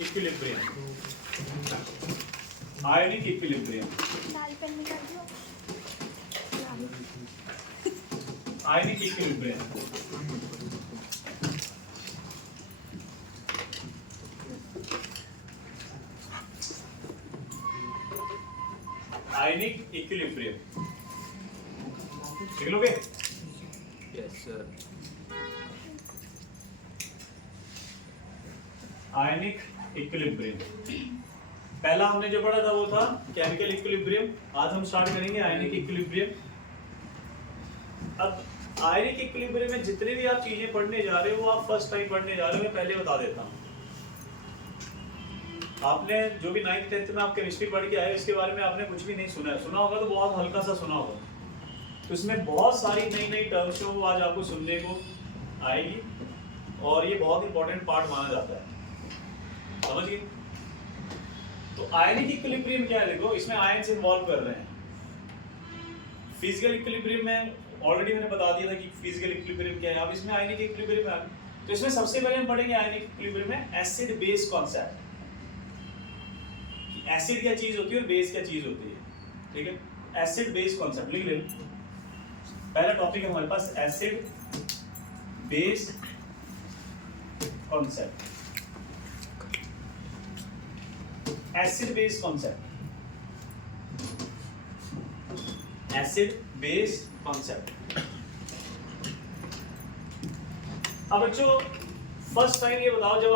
Equilibrium, ionic equilibrium, ionic equilibrium. Ionic equilibrium लिख लोगे? Yes sir. Ionic equilibrium, पहला हमने जो पढ़ा था वो था केमिकल इक्विलिब्रियम। आज हम स्टार्ट करेंगे आयनिक इक्विलिब्रियम। अब आयनिक इक्विलिब्रियम में जितने भी आप चीजें पढ़ने जा रहे हो वो आप फर्स्ट टाइम पढ़ने जा रहे हो, मैं पहले बता देता हूँ। आपने जो भी 9th 10th में आप केमिस्ट्री पढ़ के आए इसके बारे में आपने कुछ भी नहीं सुना है, सुना होगा तो बहुत हल्का सा सुना होगा। तो इसमें बहुत सारी नई नई टर्म्स जो आज आपको सुनने को आएगी और ये बहुत इंपॉर्टेंट पार्ट माना जाता है, समझिए। तो आयनिक इक्विलिब्रियम क्या है? देखो इसमें आयंस इन्वॉल्व कर रहे हैं। फिजिकल इक्विलिब्रियम में ऑलरेडी मैंने बता दिया था कि फिजिकल इक्विलिब्रियम क्या है। अब इसमें आयनिक इक्विलिब्रियम है, तो इसमें सबसे पहले हम पढ़ेंगे आयनिक इक्विलिब्रियम में एसिड बेस कॉन्सेप्ट। एसिड क्या चीज होती है और बेस क्या चीज होती है, ठीक है। एसिड बेस कॉन्सेप्ट लिख ले। पहला टॉपिक है हमारे पास acid base concept. Acid base concept, acid base concept. अब बच्चों फर्स्ट टाइम ये बताओ, जब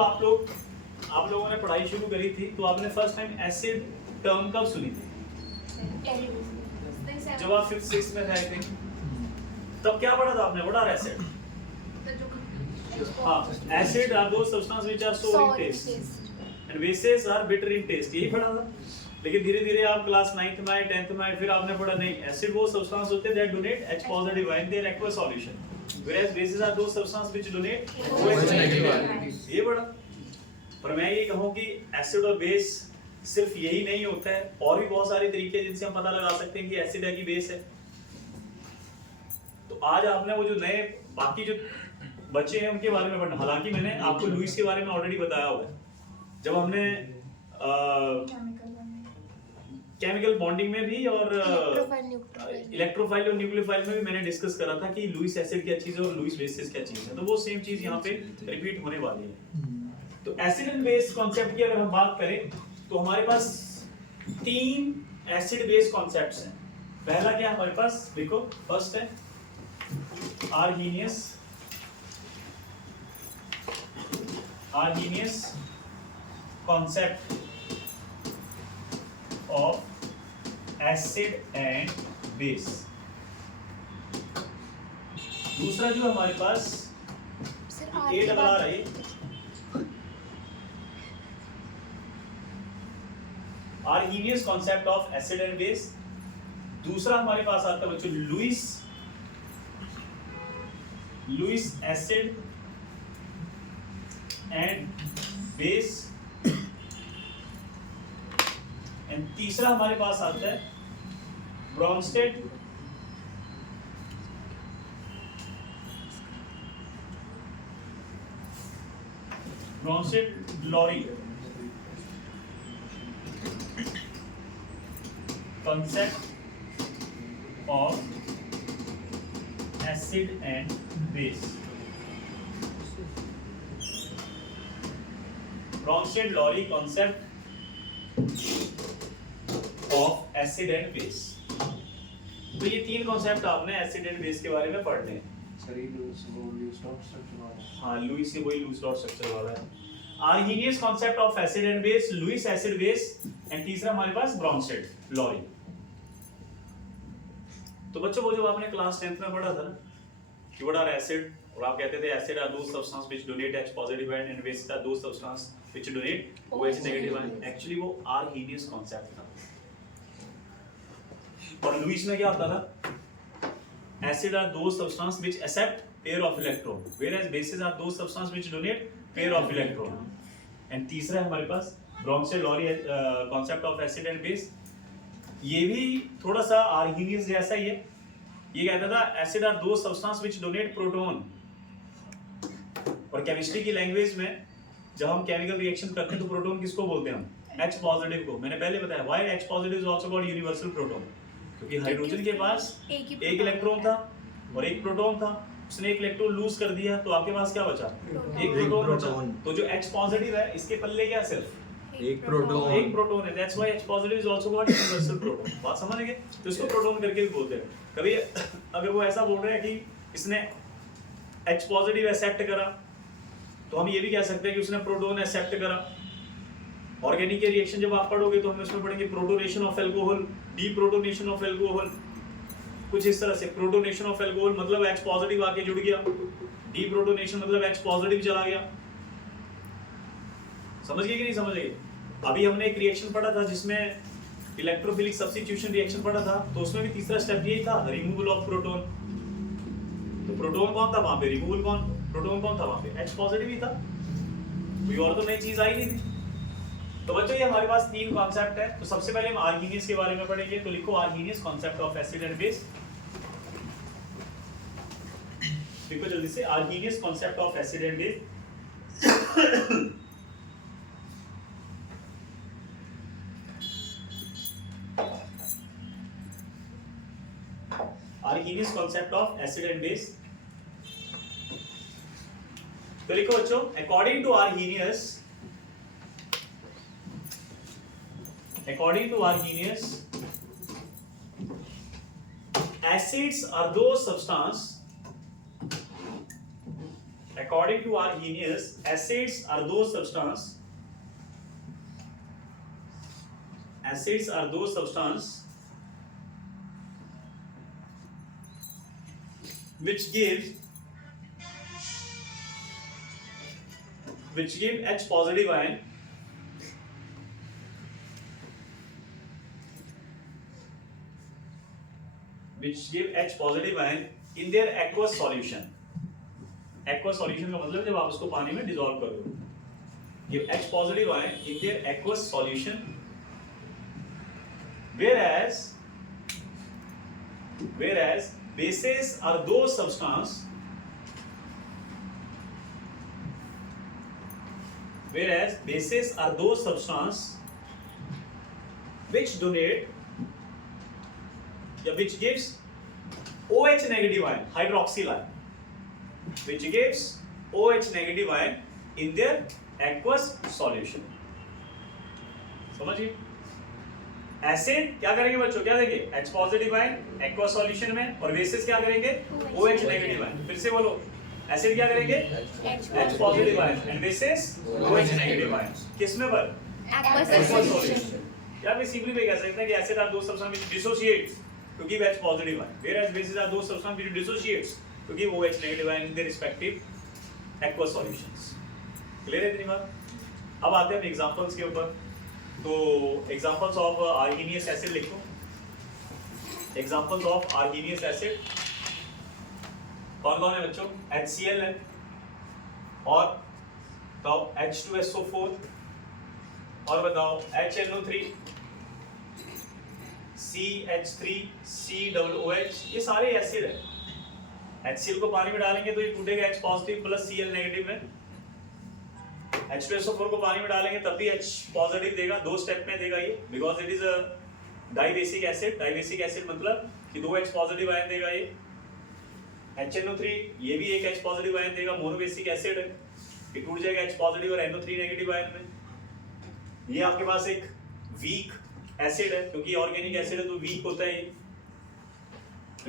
आप लोगों ने पढ़ाई शुरू करी थी तो आपने फर्स्ट टाइम एसिड टर्म कब सुनी थी? जब आप 5th 6th में थे, तब क्या पढ़ा था आपने? What are acid? हाँ, acid are those substance which are sour in taste and bases are bitter in taste, यही पढ़ा था। लेकिन धीरे धीरे आप क्लास 9th में आए, 10th में आए, फिर आपने पढ़ा नहीं, एसिड वो सब्सटेंस होते हैं that donate H positive ion their aqueous solution, whereas bases are those substances which donate OH negative ion, ये पढ़ा। पर मैं ये कहूं कि एसिड और बेस सिर्फ यही नहीं होता है, और भी बहुत सारे तरीके हैं जिनसे हम पता लगा सकते हैं कि एसिड है कि बेस है। तो आज आपने वो जो नए बाकी जो बच्चे हैं उनके बारे में पढ़ना। हालांकि मैंने आपको लुईस के बारे में ऑलरेडी बताया हुआ है, जब हमने केमिकल बॉन्डिंग में भी और इलेक्ट्रोफाइल और न्यूक्लियोफाइल में भी मैंने डिस्कस करा था कि लुईस एसिड क्या चीज है और लुईस बेसिस क्या चीज है। तो वो सेम चीज यहाँ पे रिपीट होने वाली है। तो एसिड एंड बेस कॉन्सेप्ट की अगर हम बात करें तो हमारे पास 3 एसिड बेस कॉन्सेप्ट्स हैं। पहला क्या हमारे पास, देखो फर्स्ट है Arrhenius concept of acid and base. दूसरा जो हमारे पास ए डबल आर है, Arrhenius concept of acid and base. दूसरा हमारे पास आता है बच्चों Lewis acid and base. And तीसरा हमारे पास आता है Bronsted Lowry concept of acid and base। Bronsted-Lowry concept of acid and base। तो ये 3 कॉन्सेप्ट आपने एसिड एंड बेस के बारे में पढ़ने हैं। हाँ, लुईस से वही लूज डॉट स्ट्रक्चर वाला है। Arrhenius concept of acid and base, Lewis acid base, and तीसरा हमारे पास ब्रॉन्स्टेड-लॉरी। तो बच्चों वो जो आपने क्लास 10th में पढ़ा था ना कि व्हाट आर एसिड, और आप कहते थे acid are those substance which donate H positive ion and base are those substance which donate OH negative ion. Actually वो आर्हीनियस कॉन्सेप्ट था। और लुईस में क्या होता था? Acid are those substance which accept pair of electron, whereas bases are those substance which donate pair of electron. And तीसरा है हमारे पास Bronsted Lowry concept of acid and base. ये भी थोड़ा सा आर्हीनियस जैसा ही है। ये कहता था acid are those substance which donate proton, और केमिस्ट्री की लैंग्वेज में जब हम केमिकल रिएक्शन करते हैं तो प्रोटॉन किसको बोलते हैं हम? H पॉजिटिव को। मैंने पहले बताया why H positive is also called universal proton, क्योंकि हाइड्रोजन के पास एक इलेक्ट्रॉन था और एक प्रोटॉन था, उसने एक इलेक्ट्रॉन लूज कर दिया तो आपके पास क्या बचा? एक प्रोटॉन बचा। तो जो H पॉजिटिव है इसके पल्ले क्या सिर्फ एक प्रोटॉन है। That's why H positive is also called universal proton. बात समझ गए? तो इसको प्रोटॉन करके भी बोलते हैं। कभी अगर वो ऐसा बोल रहे हैं कि इसने H पॉजिटिव एक्सेप्ट करा तो हम ये भी कह सकते हैं कि उसने प्रोटॉन एक्सेप्ट करा। ऑर्गेनिक के रिएक्शन जब आप पढ़ोगे तो हम इसमें पढ़ेंगे protonation of alcohol, deprotonation of alcohol, कुछ इस तरह से। प्रोटोनेशन ऑफ अल्कोहल मतलब H पॉजिटिव आके जुड़ गया, डीप्रोटोनेशन मतलब H पॉजिटिव चला गया। समझ गए कि नहीं समझ गए? अभी हमने एक रिएक्शन पढ़ा था जिसमें इलेक्ट्रोफिलिक सब्स्टिट्यूशन रिएक्शन पढ़ा था, तो उसमें भी तीसरा स्टेप यही था, रिमूवल ऑफ प्रोटॉन। तो प्रोटॉन कौन था वहां पे? रिमूवल कौन? प्रोटॉन कौन था वहां पे? H पॉजिटिव ही था, कोई और तो नई चीज आई नहीं थी। तो बच्चों ये हमारे पास तीन कॉन्सेप्ट है। तो सबसे पहले हम आर्गीनियस के बारे में पढ़ेंगे। तो लिखो Arrhenius, concept of acid and base. लिखो जल्दी से, Arrhenius concept of acid and base. Arrhenius concept of acid and base. तो लिखो बच्चों, according to Arrhenius, according to Arrhenius, acids are those substance. According to Arrhenius, acids are those substance. Acids are those substance which give H positive ion which give H positive ion in their aqueous solution. Aqueous solution का मतलब जब आप उसको पानी में dissolve कर दो, give H positive ion in their aqueous solution, whereas bases are those substance which donate which gives OH negative ion, hydroxyl ion, which gives OH negative ion in their aqueous solution. समझिए? Acid क्या करेंगे बच्चों? क्या देंगे? H positive ion aqueous solution में, और basis क्या करेंगे? OH negative ion. फिर से बोलो, एसिड क्या करेंगे? H positive ion and bases OH negative ion. किसमें पर? aqueous solution। या फिर सिंपली भी कह सकते हैं कि acid are those substance which dissociates to give H positive ion, whereas bases are those substances which dissociates to give OH negative ion in their respective aqueous solutions. Clear है इतनी बात? अब आते हैं एग्जांपल्स के ऊपर। तो एग्जांपल्स ऑफ आर्गीनियस एसिड लिखो। एग्जांपल्स ऑफ आर्गीनियस एसिड कौन कौन है बच्चों? HCl है, और बताओ H2SO4, और बताओ HNO3, CH3, COOH, ये सारे एसिड है। HCl को पानी में डालेंगे तो ये टूटेगा H positive plus Cl negative में। H2SO4 को पानी में डालेंगे तब भी H पॉजिटिव देगा, दो स्टेप में देगा ये, because it is a dibasic acid. Dibasic acid मतलब कि दो H पॉजिटिव आयन देगा ये। HNO3 ये भी एक H पॉजिटिव आयन देगा, मोनोबेसिक एसिड है, ये टूट जाएगा H पॉजिटिव और NO3 नेगेटिव आयन में। ये आपके पास एक वीक एसिड है, क्योंकि ऑर्गेनिक एसिड है तो वीक होता है ये।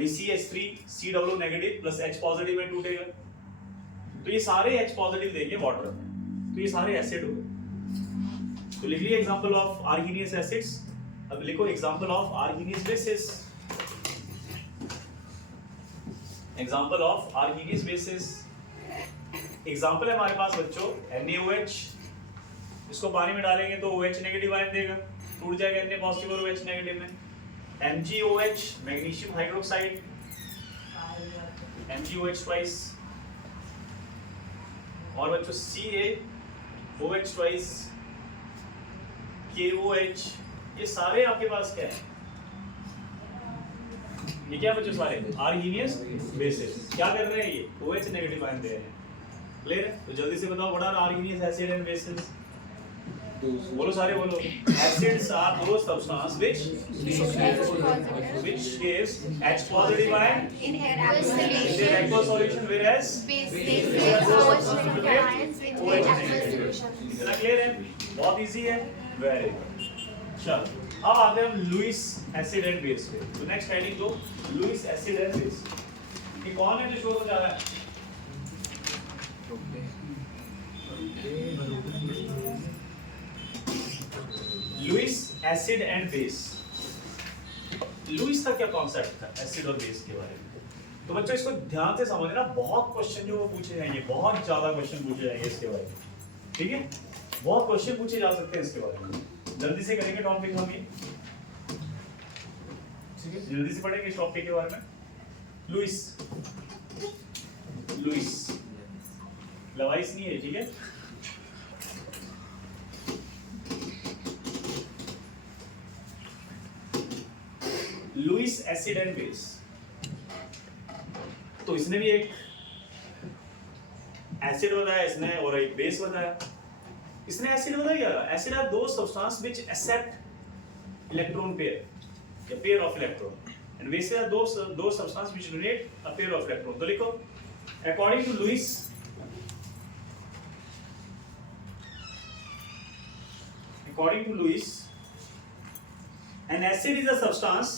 CH3 COO negative plus H positive में टूटेगा, तो ये सारे H पॉजिटिव देंगे वाटर में, तो ये सारे एसिड हो गए। तो लिख लिया एग्जांपल ऑफ आर्गीनियस एसिड्स। अब लिखो example of Arrhenius bases. Example of Arrhenius bases, example है हमारे पास बच्चों NaOH, इसको पानी में डालेंगे तो OH नेगेटिव आयन देगा, टूट जाएगा Na पॉजिटिव और OH नेगेटिव में। MgOH magnesium hydroxide, MgOH twice, और बच्चों CaOH ट्वाइस, KOH, ये सारे आपके पास क्या है? ये क्या बच्चों सारे आर्गीनियस बेसिस। क्या कर रहे हैं ये? OH नेगेटिव आयन दे रहे हैं। क्लियर है? तो जल्दी से बताओ, what are Arrhenius acid and bases? बोलो सारे बोलो। Acids are those substance which gives H positive ion in their aqueous solution, whereas इतना क्लियर है? बहुत इजी है, वेरी गुड। चलो अब आते हैं हम लुईस एसिड एंड बेस पे। तो नेक्स्ट हेडिंग दो, लुईस एसिड एंड बेस। ये कौन है जो शोर हो जा रहा है? Lewis acid and base. Lewis का क्या कॉन्सेप्ट था एसिड और बेस के बारे में? तो बच्चों इसको ध्यान से समझना, बहुत क्वेश्चन जो वो पूछे जाएंगे, बहुत ज्यादा क्वेश्चन पूछे जाएंगे इसके बारे में, ठीक है? बहुत क्वेश्चन पूछे जा सकते हैं इसके बारे में। जल्दी से करेंगे टॉपिक हम ये, ठीक है? जल्दी से पढ़ेंगे इस टॉपिक के बारे में। लुईस, लुईस लवाइस नहीं है, ठीक है? Lewis acid and base. तो इसने भी एक एसिड बताया इसने और एक बेस बताया। इसने एसिड बताया, acid are those substance which accept electron pair, या pair of electron, and base are those substance which donate a pair of electron. तो लिखो, according to Lewis, according to Lewis, an acid is a substance,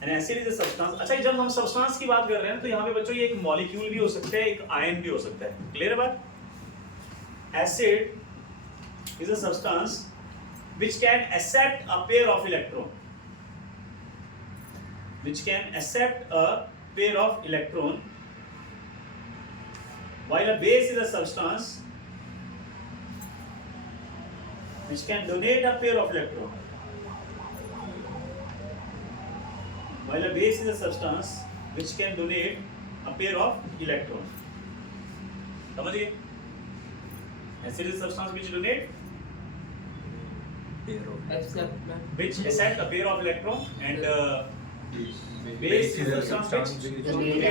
an acid is a substance। अच्छा, जब हम substance की बात कर रहे हैं तो यहाँ पे बच्चों ये एक मॉलिक्यूल भी हो सकता है, एक आयन भी हो सकता है। क्लियर है बात? Acid is a substance which can accept a pair of electron, which can accept a pair of electron, while a base is a substance which can donate a pair of electron, while a base is a substance which can donate a pair of electron। समझिए, acid is a substance which donate, which accept a pair of electron, and base is a substance which donate a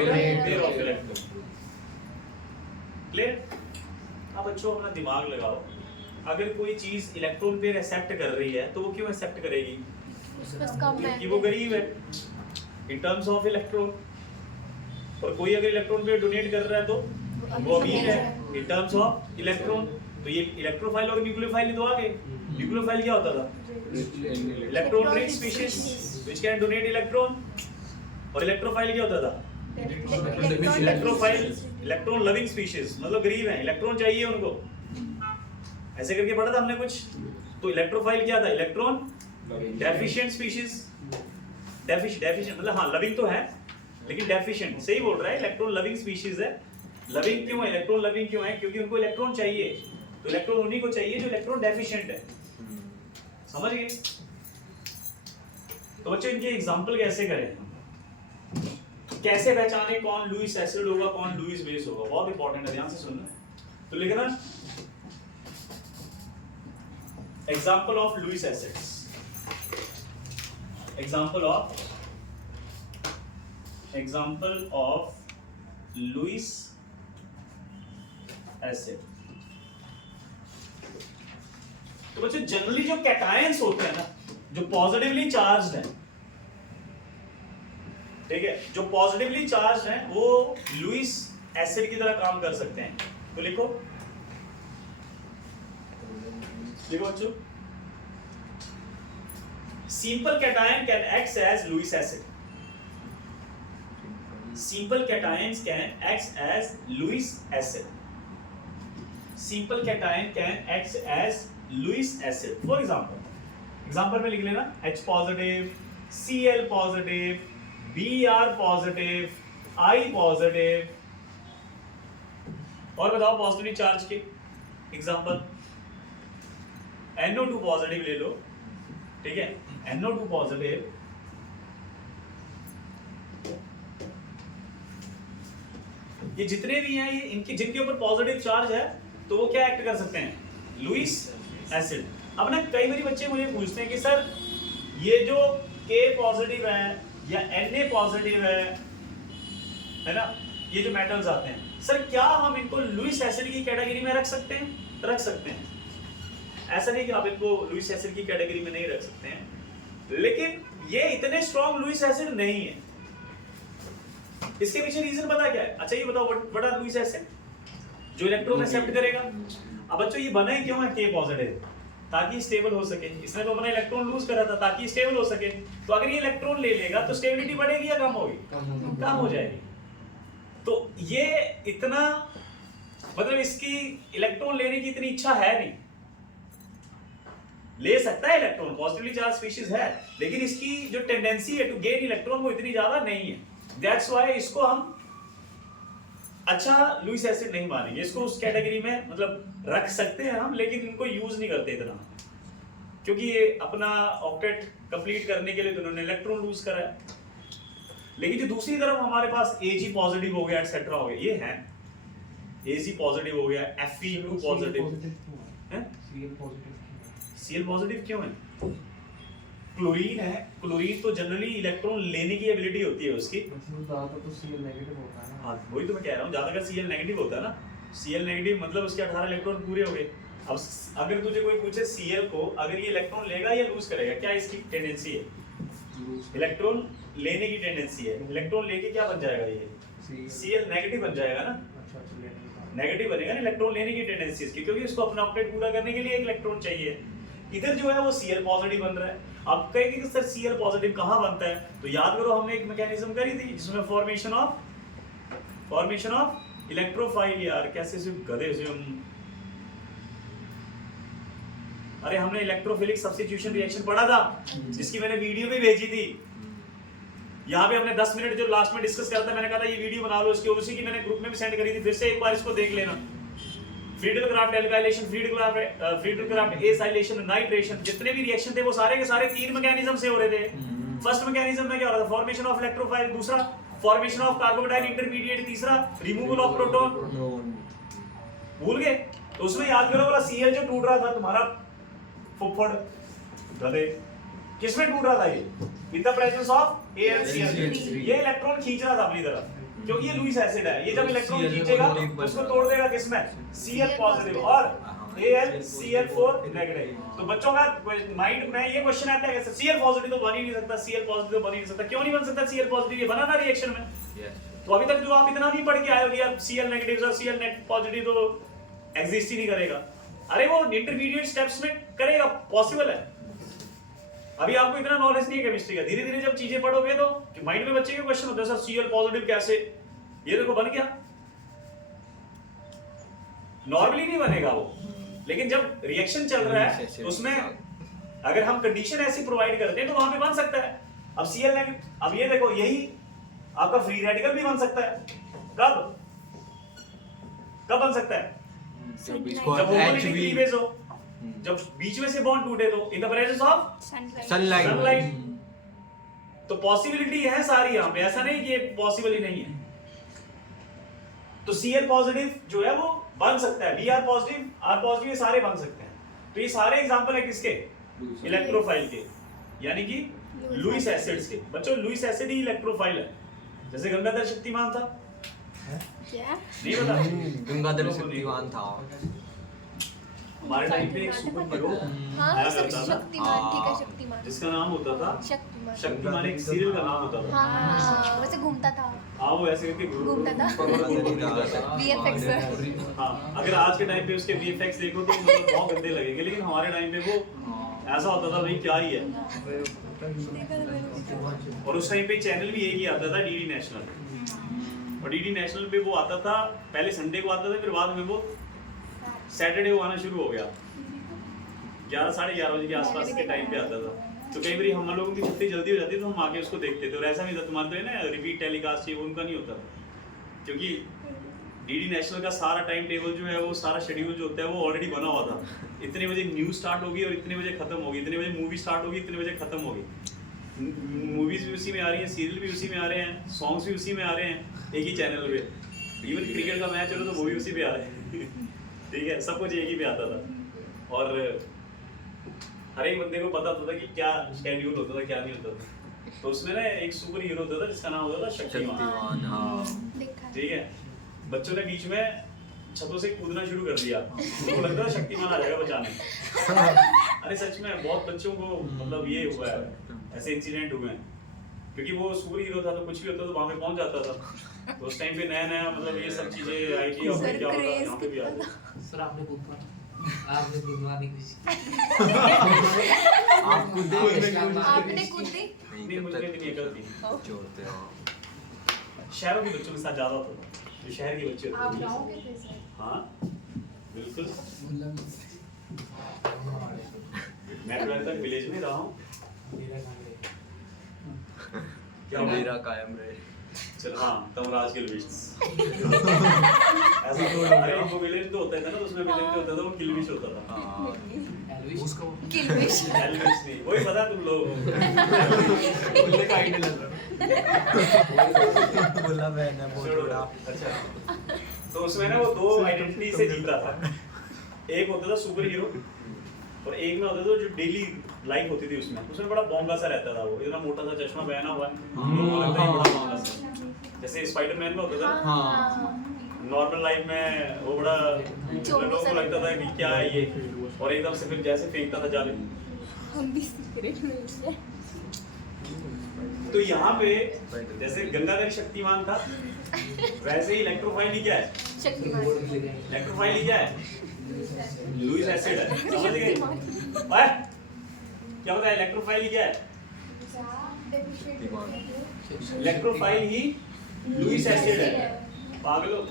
pair of electron। Clear? अब बच्चों अपना दिमाग लगाओ, अगर कोई चीज electron pair accept कर रही है तो वो क्यों एक्सेप्ट करेगी? क्योंकि वो गरीब है इन टर्म्स ऑफ इलेक्ट्रॉन, और कोई अगर इलेक्ट्रॉन पेयर डोनेट कर रहा है तो वो अमीर है इन टर्म्स ऑफ इलेक्ट्रॉन। तो ये इलेक्ट्रोफाइल और न्यूक्लियोफाइल तो आ गए। न्यूक्लियोफाइल क्या होता था? Electron rich species which can donate electron, और इलेक्ट्रोफाइल क्या होता था? इलेक्ट्रोफाइल इलेक्ट्रॉन लविंग स्पीशीज, मतलब गरीब हैं, इलेक्ट्रॉन चाहिए उनको, ऐसे करके पढ़ा था हमने कुछ। तो इलेक्ट्रोफाइल क्या था? Electron deficient species. डेफिशिएंट मतलब हाँ लविंग तो है लेकिन डेफिशिएंट, सही बोल रहा है, इलेक्ट्रॉन लविंग स्पीशीज है। लविंग क्यों है? इलेक्ट्रॉन लविंग क्यों है? क्योंकि उनको इलेक्ट्रॉन चाहिए, तो इलेक्ट्रॉन उन्हीं को चाहिए जो इलेक्ट्रॉन डेफिशिएंट है। समझ गए? तो बच्चों इनके एग्जांपल कैसे करें, कैसे पहचाने कौन लुईस एसिड होगा कौन लुईस बेस होगा? बहुत इंपॉर्टेंट है, ध्यान से सुनना। तो लिखना example of Lewis acids, example of Lewis acid. तो बच्चों जनरली जो कैटायंस होते हैं ना, जो पॉजिटिवली चार्ज्ड हैं, ठीक है, जो पॉजिटिवली चार्ज्ड हैं वो लुईस एसिड की तरह काम कर सकते हैं। तो लिखो बच्चों, simple cation can act as Lewis acid. Simple cations can act as Lewis acid. Simple cation can act as Lewis acid. For example में लिख लेना H positive, Cl positive, Br positive, I positive। और बताओ positively charge के example. NO2 positive ले लो, ठीक है, NO2 positive, ये जितने भी हैं ये इनके जिनके ऊपर पॉजिटिव चार्ज है तो वो क्या एक्ट कर सकते हैं? Lewis acid. अब ना कई बार बच्चे मुझे पूछते हैं कि सर ये जो K पॉजिटिव है या Na पॉजिटिव है है ना, ये जो मेटल्स आते हैं, सर क्या हम इनको लुईस एसिड की कैटेगरी में रख सकते हैं? रख सकते हैं, ऐसा नहीं कि आप इनको लुईस एसिड की कैटेगरी में नहीं रख सकते हैं, लेकिन ये इतने स्ट्रॉन्ग लुईस एसिड नहीं है। इसके पीछे रीजन पता क्या है? अच्छा ये बताओ, व्हाट आर लुईस एसिड? जो इलेक्ट्रॉन एक्सेप्ट करेगा। अब बच्चों ये बना ही क्यों है K पॉजिटिव? ताकि स्टेबल हो सके। इसने तो अपना इलेक्ट्रॉन लूज करा था ताकि स्टेबल हो सके। तो अगर ये इलेक्ट्रॉन ले लेगा तो स्टेबिलिटी बढ़ेगी या कम होगी? कम हो जाएगी। तो ये इतना, मतलब इसकी इलेक्ट्रॉन लेने की इतनी इच्छा है नहीं, ले सकता है इलेक्ट्रॉन, पॉजिटिवली चार्ज स्पीशीज है, लेकिन इसकी जो टेंडेंसी है टू गेन इलेक्ट्रॉन वो इतनी ज्यादा नहीं है। दैट्स व्हाई इसको हम अच्छा लुईस एसिड नहीं मानेंगे। इसको उस कैटेगरी में मतलब रख सकते हैं हम, लेकिन इनको यूज नहीं करते इतना, क्योंकि ये अपना ऑक्टेट कंप्लीट करने के लिए तो उन्होंने इलेक्ट्रॉन लूज करा है। लेकिन जो दूसरी तरफ हमारे पास Ag पॉजिटिव हो गया एटसेट्रा हो गया, ये है Ag पॉजिटिव हो गया, Fe2 पॉजिटिव है, Cl पॉजिटिव क्यों है? क्लोरीन है, क्लोरीन तो जनरली इलेक्ट्रॉन लेने की एबिलिटी होती है उसकी, तो Cl नेगेटिव होता है ना। हाँ वही तो मैं कह रहा हूँ, ज्यादा अगर Cl नेगेटिव होता है ना, Cl नेगेटिव मतलब उसके 18 इलेक्ट्रॉन पूरे हो गए। अब अगर तुझे कोई पूछे Cl को अगर ये इलेक्ट्रॉन लेगा या लूज करेगा, क्या इसकी टेंडेंसी है? इलेक्ट्रॉन लेने की टेंडेंसी है। इलेक्ट्रॉन लेके क्या बन जाएगा? ये Cl नेगेटिव बन जाएगा ना, नेगेटिव बनेगा ना, इलेक्ट्रॉन लेने की टेंडेंसी इसकी, क्योंकि उसको अपना ऑक्टेट पूरा करने के लिए एक इलेक्ट्रॉन चाहिए। इधर जो है वो Cl पॉजिटिव बन रहा है। अब कहेंगे कि सर Cl पॉजिटिव कहाँ बनता है? तो याद करो हमने एक मैकेनिज्म करी थी जिसमें फॉर्मेशन ऑफ इलेक्ट्रोफाइल। यार कैसे से गधे से हम, अरे हमने इलेक्ट्रोफिलिक सब्स्टिट्यूशन रिएक्शन पढ़ा था, जिसकी मैंने वीडियो भी भेजी थी। यहाँ पे हमने 10 मिनट जो लास्ट में डिस्कस करा था, मैंने कहा था ये वीडियो बना लो इसकी, और उसी की मैंने ग्रुप में भी सेंड करी थी, फिर से एक बार इसको देख लेना। Friedel-Crafts alkylation, Friedel-Crafts acylation, nitration, जितने भी रिएक्शन थे वो सारे के सारे 3 मैकेनिज्म से हो रहे थे। फर्स्ट मैकेनिज्म में क्या हो रहा था? फॉर्मेशन ऑफ इलेक्ट्रोफाइल, दूसरा फॉर्मेशन ऑफ कार्बोकेटाइल इंटरमीडिएट, तीसरा रिमूवल ऑफ प्रोटॉन। भूल गए? तो उसमें याद करो वाला Cl जो टूट रहा था तुम्हारा फुफड़ गधे, किसमें टूट रहा था? ये with the presence of AlCl। ये इलेक्ट्रॉन खींच रहा था अपनी तरफ, क्योंकि ये लुईस एसिड है। ये जब इलेक्ट्रॉन खींचेगा तो उसको तोड़ देगा किसमें? Cl पॉजिटिव और AlCl4 नेगेटिव। तो बच्चों का माइंड में ये क्वेश्चन आता है कि Cl पॉजिटिव तो बन ही नहीं सकता, Cl पॉजिटिव तो बन ही नहीं सकता। क्यों नहीं बन सकता Cl पॉजिटिव? ये बना ना रिएक्शन में। तो अभी तक जो आप इतना नहीं पढ़ के आए हो कि अब Cl नेगेटिव और Cl पॉजिटिव तो एग्जिस्ट ही नहीं करेगा। अरे वो इंटरमीडिएट स्टेप्स में करेगा, पॉसिबल है। अभी आपको इतना नॉलेज नहीं है केमिस्ट्री का। धीरे धीरे जब चीजें पढ़ोगे तो माइंड में बच्चे के क्वेश्चन होते हैं, सर Cl पॉजिटिव कैसे? ये देखो बन गया। नॉर्मली नहीं बनेगा वो, लेकिन जब रिएक्शन चल रहा है तो उसमें अगर हम कंडीशन ऐसी प्रोवाइड करते हैं तो वहां पे बन सकता है। अब Cl नेगेटिव, अब ये देखो यही आपका फ्री रेडिकल भी बन सकता है। कब बन सकता है? जब होमोलिटिक क्लीवेज हो, जब बीच में से बॉन्ड टूटे तो in the presence of sunlight. तो पॉसिबिलिटी है सारी यहाँ पे, ऐसा नहीं कि ये पॉसिबल ही नहीं है। तो Cl पॉजिटिव जो है वो बन सकता है, Br पॉजिटिव, R पॉजिटिव, ये सारे बन सकते हैं। तो ये सारे एग्जांपल है किसके? इलेक्ट्रोफाइल के, यानी कि लुईस एसिड्स के। बच्चों लुईस एसिड ही इलेक्ट्रोफाइल है, जैसे गंगाधर शक्तिमान था। क्या? नहीं पता? गंगाधर शक्तिमान था हमारे टाइम पे एक सुपर हीरो हाँ आया करता था, शक्तिमान, ठीक है शक्तिमान। जिसका नाम होता था शक्तिमान। शक्तिमान, एक सीरियल का नाम होता था। हाँ वैसे घूमता था, हाँ वो ऐसे करके घूमता था। VFX से। हाँ अगर आज के टाइम पे उसके VFX देखो तो मतलब बहुत गंदे लगेंगे, लेकिन हमारे टाइम पे वो ऐसा होता था भाई क्या ही है। और उस टाइम पे चैनल भी एक ही आता था, DD नेशनल। और DD नेशनल पे वो आता था, पहले संडे को आता था, फिर बाद में वो सैटरडे को आना शुरू हो गया। 11 साढ़े 11 बजे के आसपास के टाइम पे आता था। तो कई बार हम लोगों की छुट्टी जल्दी हो जाती तो हम आके उसको देखते थे। और ऐसा नहीं था तुम्हारे तो है ना रिपीट टेलीकास्ट ही, उनका नहीं होता, क्योंकि DD नेशनल का सारा टाइम टेबल जो है वो सारा शेड्यूल जो होता है वो ऑलरेडी बना हुआ था। इतने बजे न्यूज़ स्टार्ट होगी और इतने बजे खत्म होगी, इतने बजे मूवी स्टार्ट होगी, इतने बजे खत्म होगी। मूवीज भी उसी में आ रही हैं, सीरियल भी उसी में आ रहे हैं, सॉन्ग्स भी उसी में आ रहे हैं, एक ही चैनल पे। इवन क्रिकेट का मैच हो तो वो भी उसी पे आ रहे हैं। ठीक है, सब कुछ एक ही पे आता था। और हर एक बंदे को पता होता था कि क्या शेड्यूल होता था, क्या नहीं होता था। तो उसमें ना एक सुपर हीरो होता था जिसका नाम होता था शक्तिमान। शक्तिमान हाँ देखा है। ठीक है, बच्चों ने बीच में छतों से कूदना शुरू कर दिया, उनको लगता था शक्तिमान आ जाएगा बचाने। अरे सच में बहुत बच्चों को मतलब ये हुआ है, ऐसे इंसिडेंट हुए हैं, क्योंकि वो सुपर हीरो था तो कुछ भी होता तो वहां पे पहुंच जाता था। तो उस टाइम पे नया नया मतलब ये सब चीजें आई थी, और क्या होता यहाँ पे भी आ गया। सर आपने कूद आपने कूदवानी कुछ आप खुद आपने कूद दी? नहीं मुझे भी नहीं अकल थी। जोड़ते हो शहरों के बच्चों के साथ ज्यादा होता था, जो शहर के बच्चे आप होते थे। रहोगे फिर से? हाँ बिल्कुल, मैं तो अभी तक विलेज में रहा हूँ। क्या हुआ? मेरा कायम रहे। चल हाँ तब राज के विलेज ऐसा तो अरे वो विलेज तो होता था ना, उसमें विलेज जो होता था वो किलविश होता था। हाँ उसको किलविश। एल्विश नहीं, वही पता तुम लोग बोलने का आइडिया लग रहा बोला मैंने छोड़ो। बोला अच्छा तो उसमें ना वो दो आइडेंटिटी से जीत रहा था, एक होता था सुपर हीरो और एक में होता था जो डेली लाइफ होती थी उसमें। उसमें बड़ा बॉन्गा सा रहता था, वो इतना मोटा सा चश्मा पहना हुआ है, लोगों को लगता है बड़ा बॉन्गा सा, जैसे स्पाइडरमैन में होता था ना। हाँ नॉर्मल लाइफ में वो बड़ा लोगों को लगता था कि क्या है ये, और एकदम से फिर जैसे फेंकता था जाले। हम भी सीक्रेट में से। तो यहाँ पे जैसे गंगाधर शक्तिमान था, वैसे ही इलेक्ट्रोफाइल ही क्या है? शक्तिमान। इलेक्ट्रोफाइल ही क्या है? लुईस एसिड है, समझ गए? ओए क्या पता है इलेक्ट्रोफाइल ही क्या है? इलेक्ट्रोफाइल ही लुईस एसिड है, पागलो।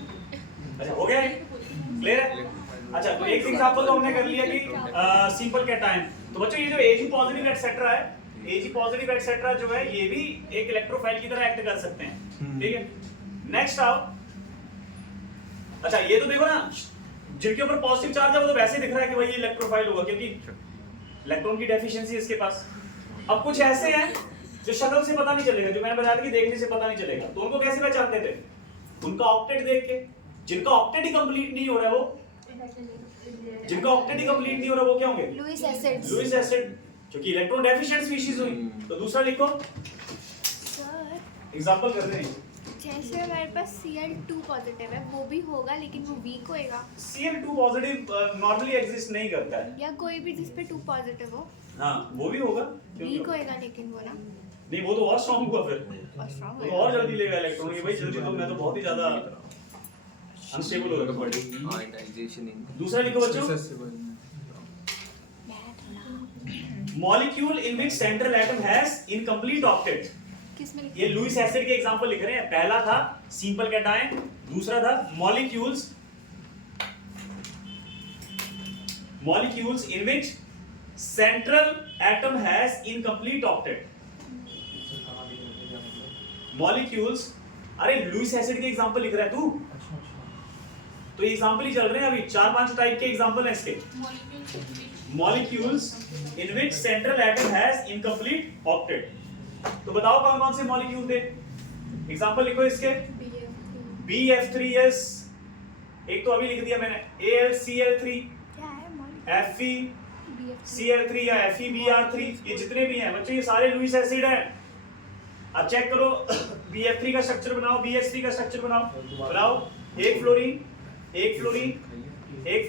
अच्छा हो गया, क्लियर है? अच्छा तो एक एग्जांपल तो हमने कर लिया कि सिंपल कैटायन। तो बच्चों ये जो Ag पॉजिटिव एटसेट्रा है, Ag पॉजिटिव एटसेट्रा जो है ये भी एक इलेक्ट्रोफाइल की तरह एक्ट कर सकते हैं, ठीक है? नेक्स्ट आओ, अच्छा ये तो देखो ना, जिनके ऊपर पॉजिटिव चार्ज है वो तो वैसे ही दिख रहा है कि भाई ये इलेक्ट्रोफाइल होगा, क्योंकि इलेक्ट्रॉन की डेफिशिएंसी है इसके पास। अब कुछ ऐसे हैं जो शक्ल से पता नहीं चलेगा, जो मैंने बताया था कि देखने से पता नहीं चलेगा, तो उनको कैसे पहचानते थे? उनका ऑक्टेट देख के। जिनका ऑक्टेट ही कंप्लीट नहीं हो रहा है वो, जिनका ऑक्टेट ही कंप्लीट नहीं हो रहा वो क्या होंगे? Lewis acid. लुईस एसिड, क्योंकि इलेक्ट्रॉन डेफिशिएंट स्पीशीज हुई। तो दूसरा लिखो, सर एग्जांपल कर रहे हैं। जैसे हमारे पास Cl2 पॉजिटिव है वो भी होगा लेकिन वो वीक होएगा, Cl2 पॉजिटिव नॉर्मली एग्जिस्ट नहीं करता है। या कोई भी जिस पे 2 पॉजिटिव हो हाँ वो भी होगा, क्यों नहीं वीक होगा? होएगा, लेकिन वो ना नहीं वो तो और स्ट्रांग हुआ फिर, और स्ट्रांग वो तो और जल्दी लेगा इलेक्ट्रॉन। ये भाई जल्दी तो मैं तो बहुत ही ज्यादा अनस्टेबल हो गया। आयनाइजेशन दूसरा लिखो बच्चों, molecule in which central atom has incomplete octet. किसमें ये लुईस एसिड के एग्जांपल लिख रहे हैं। पहला था सिंपल कैटायन, दूसरा था molecules in which central atom has incomplete octet. Molecules, अरे लुईस एसिड के एग्जांपल लिख रहा है तू, तो ये एग्जांपल ही चल रहे हैं अभी। 4-5 टाइप के एग्जांपल हैं इसके। Molecules in which central atom has incomplete octet. तो बताओ कौन कौन से मॉलिक्यूल थे, एग्जांपल लिखो इसके। BF3S, एक तो अभी लिख दिया मैंने, AlCl3, क्या है FeCl3 या FeBr3, ये जितने भी हैं बच्चों ये सारे लुईस एसिड हैं। अब चेक करो, BF3 का स्ट्रक्चर बनाओ, BH3 का स्ट्रक्चर बनाओ। एक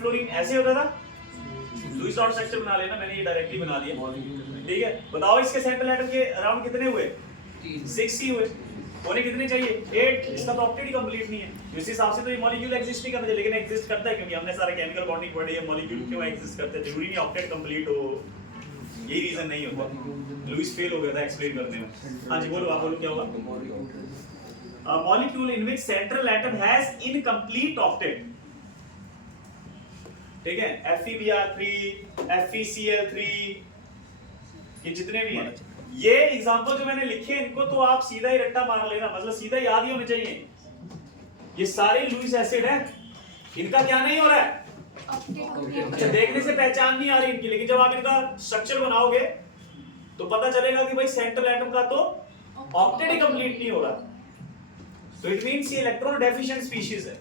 फ्लोरीन ऐसे होता था। लुईस डॉट स्ट्रक्चर बना लेना, मैंने ये डायरेक्टली बना दिया, ठीक है? बताओ इसके सेंट्रल एटम के अराउंड कितने हुए? 6 ही हुए। होने कितने चाहिए? 8। इसका तो ऑक्टेट ही कंप्लीट नहीं है। इस हिसाब से तो ये मॉलिक्यूल एग्जिस्ट नहीं करता, लेकिन एग्जिस्ट करता है क्योंकि हमने सारे केमिकल बॉन्डिंग पढ़ी है। मॉलिक्यूल क्यों एग्जिस्ट करते हैं? जरूरी नहीं ऑक्टेट कंप्लीट हो, यही रीजन नहीं होता। लुईस फेल हो गया था एक्सप्लेन करने में। हाँ जी बोलो, आप बोलो क्या होगा? Molecule in which central atom has incomplete octet, ठीक है? FeBr3, FeCl3, ये जितने भी हैं, ये एग्जांपल जो मैंने लिखे हैं इनको तो आप सीधा ही रट्टा मार लेना, मतलब सीधा याद ही होने चाहिए। ये सारे लुईस एसिड हैं, इनका क्या नहीं हो रहा है? अच्छा देखने से पहचान नहीं आ रही इनकी, लेकिन जब आप इनका स्ट्रक्चर बनाओगे तो पता चलेगा कि भाई सेंट्रल एटम का तो ऑक्टेट ही कंप्लीट नहीं हो रहा, तो इट मींस ये इलेक्ट्रॉन डेफिशिएंट स्पीशीज है।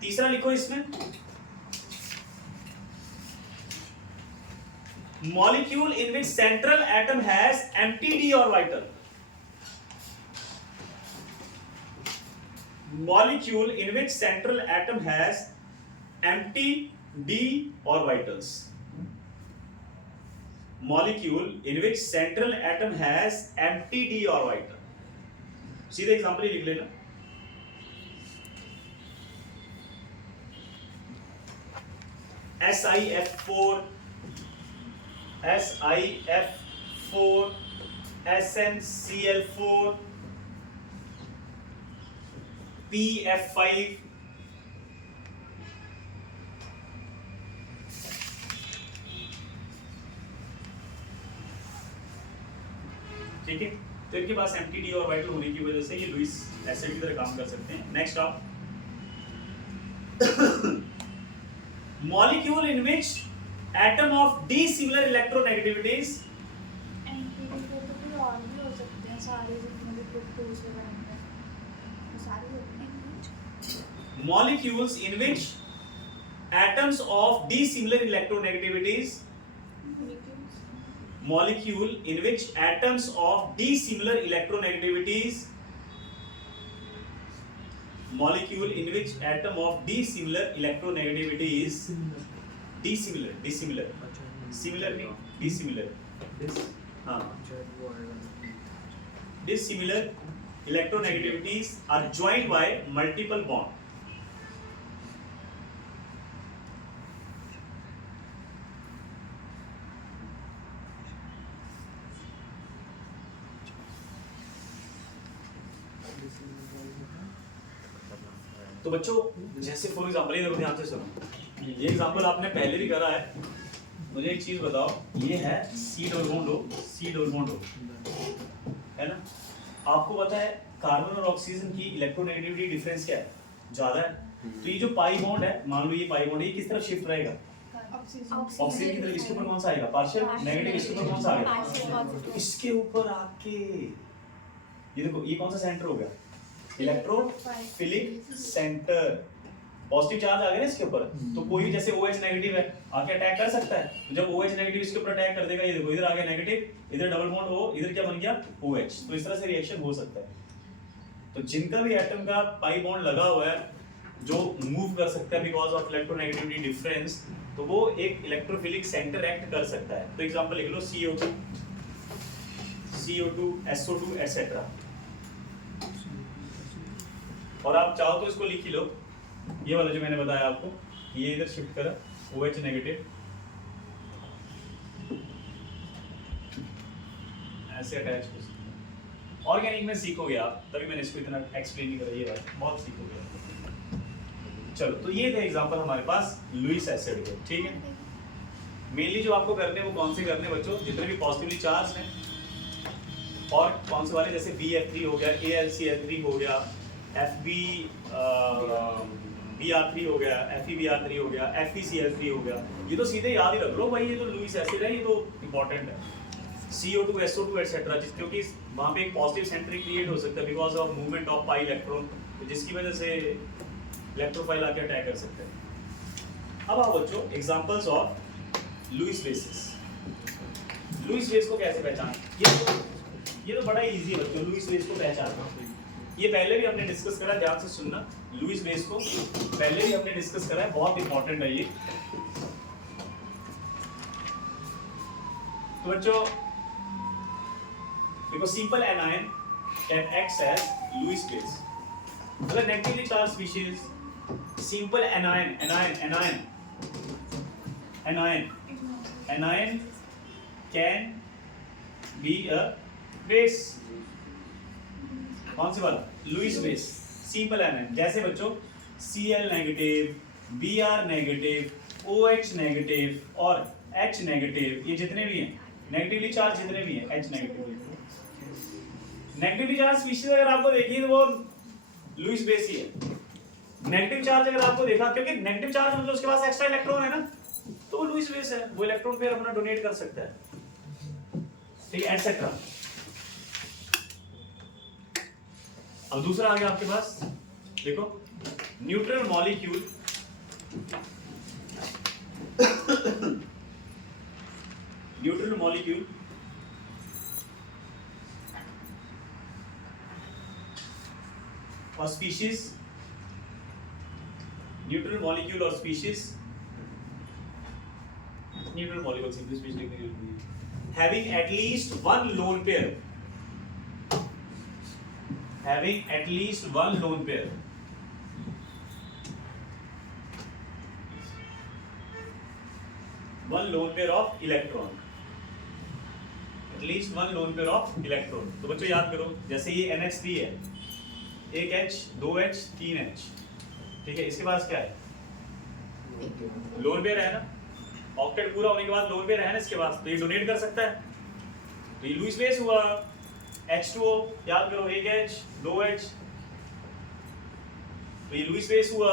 तीसरा लिखो इसमें, molecule in which central atom has empty d orbital. Molecule in which central atom has empty d orbitals. Molecule in which central atom has empty d orbital. सीधे example ही लिख लेना. SiF4, SiF4, SnCl4, PF5, ठीक है. तो इनके पास empty D orbital होने की वजह से ये लुईस एसिड की तरह काम कर सकते हैं. नेक्स्ट आप molecule in which atom of d similar electronegativities. एंटीडी को तो फिर और भी हो सकते हैं सारे जितने भी फ्रुक्टोज वगैरह हैं वो सारे होते हैं. Molecules in which atoms of d similar electronegativities. Molecule in which atoms of d similar electronegativities. Molecule in which atom of d similar electronegativities. Dissimilar, dissimilar. Similar mean dissimilar. हाँ. Dissimilar electronegativities are joined by multiple bond. तो बच्चों जैसे for example ये देखो ध्यान से सुनो. ये एग्जांपल आपने पहले भी करा है. मुझे एक चीज बताओ, ये है C double bond O, C double bond O, है ना. आपको पता है कार्बन और ऑक्सीजन की इलेक्ट्रोनेगेटिविटी डिफरेंस क्या है? ज्यादा है. तो ये जो पाई बॉन्ड है, मान लो ये पाई बॉन्ड है, ये किस तरफ शिफ्ट रहेगा? ऑक्सीजन की तरफ. इसके ऊपर कौन सा आएगा? Partial negative. इसके ऊपर कौन सा आएगा? तो इसके ऊपर आके ये देखो, ये कौन सा सेंटर हो गया? Electrophilic centre. पॉजिटिव चार्ज आ गया ना इसके ऊपर, तो कोई भी जैसे OH नेगेटिव है आके अटैक कर सकता है. तो जब OH नेगेटिव इसके ऊपर अटैक कर देगा, ये देखो इधर आ गया नेगेटिव, इधर डबल बॉन्ड O, इधर क्या बन गया? OH. तो इस तरह से रिएक्शन हो सकता है. तो जिनका भी एटम का पाई बॉन्ड लगा हुआ है जो मूव कर सकता है बिकॉज ऑफ इलेक्ट्रोनेगेटिविटी डिफरेंस, तो वो एक इलेक्ट्रोफिलिक सेंटर एक्ट कर सकता है. तो एग्जांपल लिख लो CO2, CO2, SO2 एटसेट्रा. और आप चाहो तो इसको लिख ही लो, ये वाला जो मैंने बताया आपको, ये इधर शिफ्ट करा OH नेगेटिव, ऐसे अटैच हो सकता है. ऑर्गेनिक में सीखोगे आप, तभी मैंने इसको इतना एक्सप्लेन नहीं करा. ये बात बहुत सीखोगे. चलो, तो ये थे एग्जांपल हमारे पास लुईस एसिड के. ठीक है. मेनली जो आपको करने हैं वो कौन से करने हैं बच्चों? जितने भी पॉजिटिवली चार्ज हैं और कौन से वाले, जैसे BF3 हो गया, AlCl3 हो गया, FbBr3 हो गया, FeBr3 हो गया, FeCl3 हो गया. ये तो सीधे याद ही रख लो भाई, ये तो लुईस एसिड है, ये तो इंपॉर्टेंट है. CO2, SO2 एटसेट्रा, क्योंकि वहाँ पे एक पॉजिटिव सेंटर क्रिएट हो सकता है because of movement of pi electron, जिसकी वजह से इलेक्ट्रोफाइल आके अटैक कर सकते हैं. अब आओ बच्चों examples of Lewis bases. Lewis base को कैसे पहचानें? ये तो बड़ा इजी है बच्चों, लुईस बेस को पहचानना. ये पहले भी हमने डिस्कस करा, ध्यान से सुनना. लुईस बेस को पहले भी हमने डिस्कस करा है, बहुत इंपॉर्टेंट है ये. तो बच्चों देखो, simple anion can act as Lewis base. अगर negatively charge species, simple anion can be a base. कौन सी वाला? Lewis base, simple anion. जैसे बच्चों Cl negative, Br negative, OH negative और H नेगेटिव, ये जितने भी हैं नेगेटिवली चार्ज, जितने भी हैं H नेगेटिवली चार्ज स्पीशीज अगर आपको देखिए तो वो लुईस बेस ही है. नेगेटिव चार्ज अगर आपको देखा, क्योंकि नेगेटिव चार्ज मतलब उसके पास एक्स्ट्रा इलेक्ट्रॉन है ना, तो वो लुईस बेस है. वो इलेक्ट्रॉन पेयर अपना डोनेट कर सकता है. ठीक है, एटसेट्रा. अब दूसरा आ गया आपके पास, देखो न्यूट्रल मॉलिक्यूल न्यूट्रल मॉलिक्यूल और स्पीशीज, न्यूट्रल मॉलिक्यूल और species, neutral molecule simple species लिखने की जरूरत नहीं है, having at least one lone pair, having at least one lone pair, one lone pair of electron, at least one lone pair of electron। तो बच्चों याद करो, जैसे ये NH3 है, एक H, दो H, तीन H, ठीक है, इसके पास क्या है, लोन पेयर है ना, ऑक्टेट पूरा होने के बाद लोन पेयर है ना इसके पास, तो ये डोनेट कर सकता है, तो ये लुईस बेस हुआ। H2O याद करो, एक H, दो H, तो ये लुईस बेस हुआ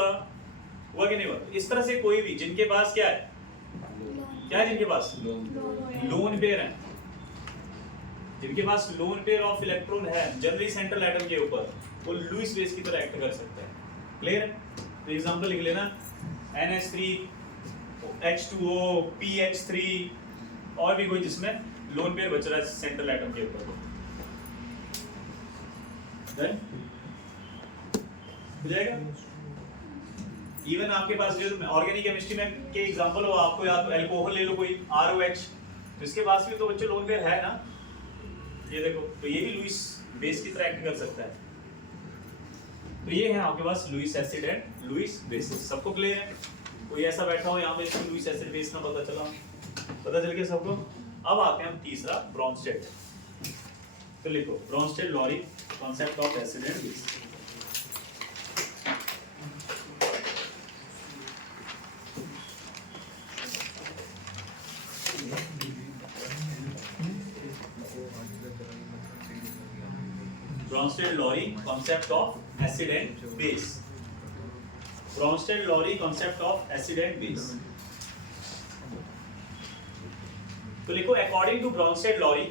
कि नहीं हुआ। इस तरह से कोई भी जिनके पास क्या है, क्या है जिनके पास लोन पेयर है, जिनके पास लोन पेयर ऑफ इलेक्ट्रॉन है जनरली सेंट्रल एटम के ऊपर, वो लुईस बेस की तरह एक्ट कर सकता है। क्लियर है? तो एग्जांपल लिख लेना, NH3, H2O, PH3 और भी कोई जिसमें लोन पेयर बच रहा है सेंट्रल एटम के ऊपर। हो जाएगा। इवन आपके पास जो ऑर्गेनिक केमिस्ट्री में के एग्जांपल हो, आपको या तो अल्कोहल ले लो कोई ROH, तो इसके पास भी तो बच्चे लोन पेयर है ना, ये देखो, तो ये भी लुईस बेस की तरह एक्ट कर सकता है। तो ये है आपके पास Lewis acid and Lewis bases. सबको क्लियर है? कोई ऐसा बैठा हो यहाँ पे इसको लुईस एसिड बेस ना पता चल गया सबको। अब आते हैं हम तीसरा, ब्रॉन्स्टेड। तो लिखो Bronsted Lowry concept of acid and base. Bronsted-Lowry concept of acid and base. Bronsted-Lowry concept of acid and base. तो लिखो according to Bronsted-Lowry,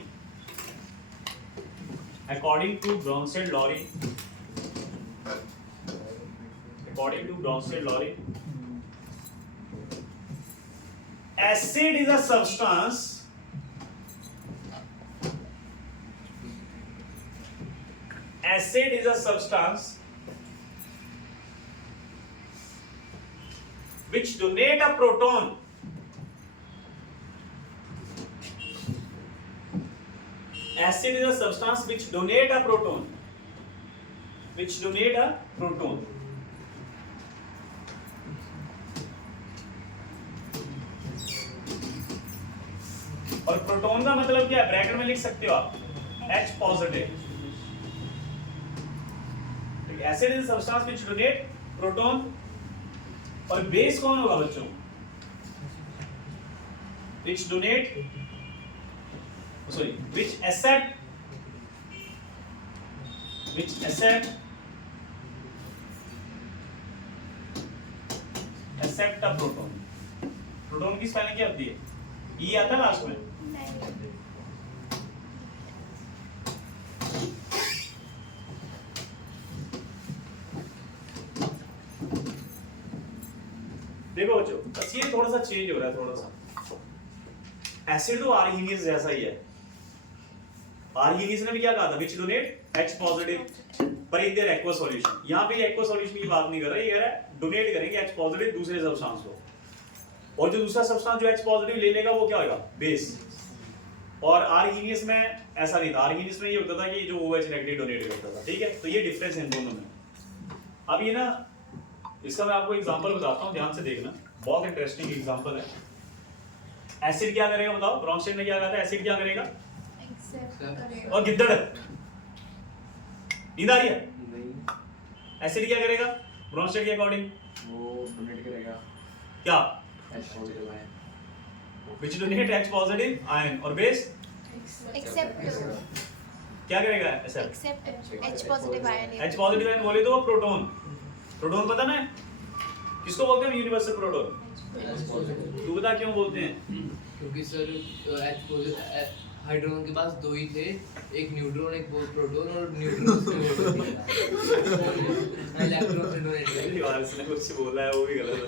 acid is a substance which donate a proton और proton का मतलब क्या है, bracket में लिख सकते हो आप H positive. Acid is a substance which donate proton, और बेस कौन होगा बच्चों, which accept a proton। Proton की स्पेलिंग क्या होती है, ई आता है लास्ट में। देखो बच्चों, बस ये थोड़ा सा चेंज हो रहा है, थोड़ा सा। एसिड तो आर्हीनियस जैसा ही है। आर्हीनियस ने भी क्या कहा था, विच डोनेट H पॉजिटिव, पर इन देयर एक्वा सॉल्यूशन। यहाँ पे एक्वा सॉल्यूशन की बात नहीं कर रहा, ये कह रहा है डोनेट करेंगे H पॉजिटिव दूसरे सब्सटेंस को, और जो दूसरा सब्सटेंस जो H पॉजिटिव ले लेगा वो क्या होगा, बेस। और आर्हीनियस में ऐसा नहीं था, आर्हीनियस में ये होता था कि जो OH नेगेटिव डोनेट करता था। ठीक है, तो ये डिफरेंस है इन दोनों में। अब ये ना, इसका मैं आपको एग्जांपल बताता हूं, ध्यान से देखना, बहुत इंटरेस्टिंग एग्जांपल है। एसिड क्या करेगा बताओ, ब्रॉन्स्टेड ने क्या कहा था, एसिड क्या करेगा, एक्सेप्ट करेगा। और गिद्दड़ नींद आ रही है, नहीं, एसिड क्या करेगा ब्रॉन्स्टेड के अकॉर्डिंग, वो डोनेट करेगा क्या, H positive ion, which donate H positive ion, और बेस एक्सेप्ट क्या करेगा, accept H positive ion. H positive ion बोले तो वो प्रोटॉन। प्रोटॉन पता ना किसको बोलते हैं, यूनिवर्सल प्रोटॉन। H positive. तू बता क्यों बोलते हैं, क्योंकि सर H पॉजिटिव हाइड्रोजन के पास दो ही थे, एक न्यूट्रॉन एक प्रोटॉन, और न्यूट्रॉन इलेक्ट्रॉन से डोनेट किया। वारिस ने कुछ बोला है वो भी गलत है।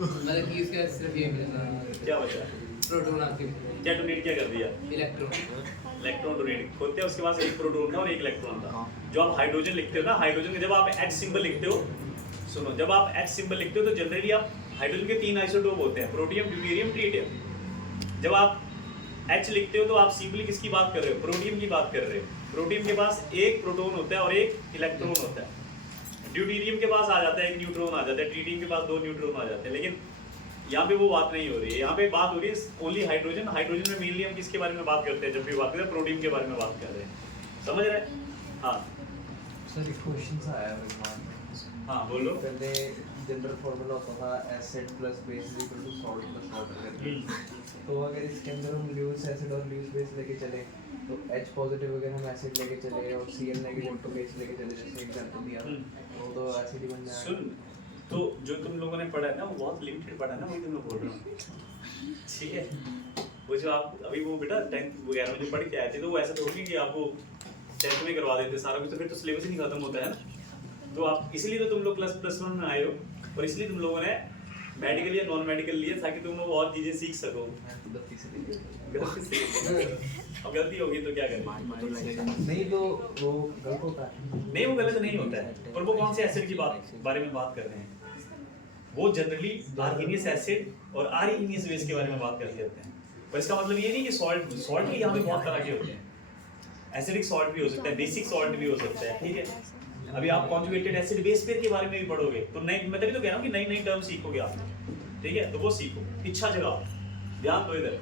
मतलब कि इसका सिर्फ ये मिलना क्या बचा, प्रोटॉन आके क्या डोनेट क्या कर दिया? इलेक्ट्रॉन इलेक्ट्रॉन डोनेट होते हैं, उसके पास एक प्रोटॉन था और एक इलेक्ट्रॉन था। जो आप हाइड्रोजन लिखते हो ना, हाइड्रोजन के जब आप H सिंबल लिखते हो, सुनो, जब आप H सिंबल लिखते हो तो जनरली आप हाइड्रोजन के 3 आइसोटोप होते हैं, प्रोटियम, ड्यूटेरियम, ट्रिटियम। जब आप H लिखते हो तो आप सिंपली किसकी बात कर रहे हो? प्रोटियम की बात कर रहे हो। प्रोटियम के पास एक प्रोटॉन होता है और एक इलेक्ट्रॉन होता है। ड्यूटेरियम के पास आ जाता है, एक न्यूट्रॉन आ जाता है, ट्रिटियम के पास 2 न्यूट्रॉन आ जाते हैं। लेकिन यहाँ पे वो बात नहीं हो रही है, यहाँ पे बात हो रही है ओनली हाइड्रोजन। हाइड्रोजन में मेनली हम किसके बारे में बात करते हैं? जब भी बात करते हैं प्रोटीन के बारे में बात कर रहे हैं, समझ रहे हैं? हाँ सर एक क्वेश्चन सा आया मेरे दिमाग में। हाँ बोलो। पहले जनरल फार्मूला होता था acid plus base is equal to salt plus water करके। तो अगर इसके अंदर हम ल्यूइस एसिड और ल्यूइस बेस लेके चले तो H पॉजिटिव अगर हम एसिड लेके चले और Cl नेगेटिव तो बेस लेके चले, जैसे एग्जांपल दिया तो एसिड ही बन जाएगा। सुन, तो जो तुम लोगों ने पढ़ा है ना वो बहुत लिमिटेड पढ़ा है ना, वही तुम लोग बोल रहे हो, ठीक है? वो जो आप अभी वो बेटा 10th वगैरह में जो पढ़ के आए थे तो वो ऐसा तो होगी कि आपको 10th में करवा देते सारा कुछ, तो फिर तो सिलेबस ही नहीं खत्म होता है ना। तो आप इसीलिए तो तुम लोग +1 में आए हो, और इसलिए तुम लोगों ने मेडिकल या नॉन मेडिकल लिए ताकि तुम लोग और चीजें सीख सको। गलती से नहीं गलती से अब गलती होगी तो क्या करें? नहीं तो वो गलत होता है। नहीं, वो गलत नहीं होता है, पर वो कौन से एसिड की बारे में बात कर रहे हैं? वो जनरली आर्गेनियस एसिड और आर्गेनियस बेस के बारे में बात करते होते हैं। पर इसका मतलब ये नहीं कि सॉल्ट भी यहाँ पे बहुत तरह के होते हैं। एसिडिक सॉल्ट भी हो सकता है, बेसिक सॉल्ट भी हो सकता है, ठीक है? अभी आप कॉन्जुगेटेड एसिड बेस पेयर के बारे में भी पढ़ोगे तो नई, मैं तभी तो कह रहा हूँ कि नई नई टर्म सीखोगे आप, ठीक है? तो वो सीखो, इच्छा जगाओ, ध्यान दो इधर,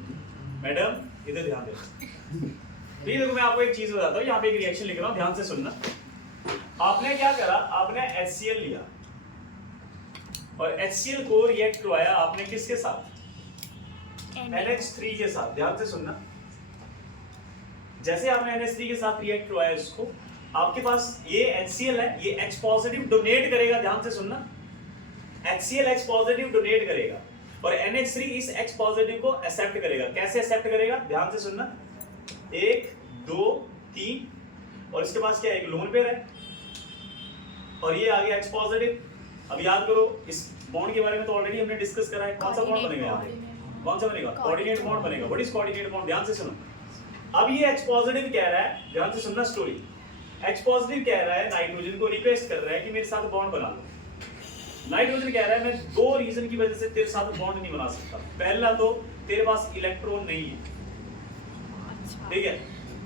मैडम इधर ध्यान दो। ठीक है, देखो मैं आपको एक चीज बताता हूँ, यहाँ पे एक रिएक्शन लिख रहा हूँ, ध्यान से सुनना। आपने क्या करा? आपने HCl लिया और HCl को रिएक्ट करवाया आपने किसके साथ? NH3 के साथ। ध्यान से सुनना, जैसे आपने NH3 के साथ रिएक्ट करवाया इसको, आपके पास ये HCl है, ये H पॉजिटिव डोनेट करेगा। ध्यान से सुनना, HCl H पॉजिटिव डोनेट करेगा और NH3 इस H पॉजिटिव को एक्सेप्ट करेगा। कैसे एक्सेप्ट करेगा? ध्यान से सुनना, 1 2 3 और इसके पास क्या है? एक लोन पेयर है और ये आ गया H पॉजिटिव। अब याद करो, इस बॉन्ड के बारे में तो ऑलरेडी हमने डिस्कस करा है। कौन सा बॉन्ड बनेगा यहाँ पे? कौन सा बनेगा? कोऑर्डिनेट बॉन्ड बनेगा। What is coordinate bond? ध्यान से सुनो, अब ये H पॉजिटिव कह रहा है, ध्यान से सुनना स्टोरी। H पॉजिटिव कह रहा है नाइट्रोजन को, रिक्वेस्ट कर रहा है कि मेरे साथ बॉन्ड बना लो। नाइट्रोजन कह रहा है मैं 2 रीजन की वजह से तेरे साथ बॉन्ड नहीं बना सकता। पहला तो तेरे पास इलेक्ट्रॉन नहीं है, ठीक है?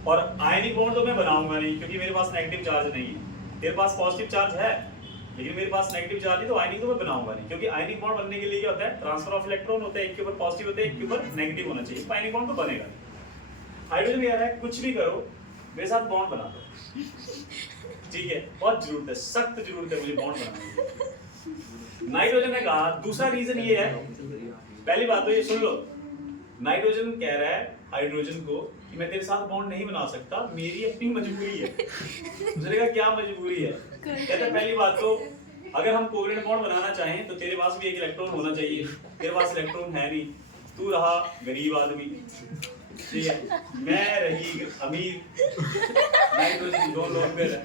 और आयनिक बॉन्ड तो मैं बनाऊंगा नहीं क्योंकि मेरे पास नेगेटिव चार्ज नहीं है। तेरे पास पॉजिटिव चार्ज है लेकिन मेरे पास नेगेटिव चार्ज नहीं, तो आयनिक तो मैं बनाऊंगा नहीं। क्योंकि आयनिक बॉन्ड बनने के लिए क्या होता है? ट्रांसफर ऑफ इलेक्ट्रॉन होता है, एक के ऊपर पॉजिटिव होता है, एक के ऊपर नेगेटिव होना चाहिए, तो आयनिक बॉन्ड तो बनेगा। हाइड्रोजन कह रहा है कुछ भी करो मेरे साथ बॉन्ड बना दो, ठीक है? बहुत जरूरत है, सख्त जरूरत है मुझे बॉन्ड बनाने की। नाइट्रोजन ने कहा, दूसरा रीजन ये है, पहली बात तो ये सुन लो, नाइट्रोजन कह रहा है हाइड्रोजन को कि मैं तेरे साथ बॉन्ड नहीं बना सकता, मेरी अपनी मजबूरी है। दूसरे का क्या मजबूरी है? कहता है पहली बात तो अगर हम कोवलेंट बॉन्ड बनाना चाहें तो तेरे पास भी एक इलेक्ट्रॉन होना चाहिए, तेरे पास इलेक्ट्रॉन है नहीं, तू रहा गरीब आदमी, ठीक है? मैं रही अमीर, नाइट्रोजन 2 लोग पे है,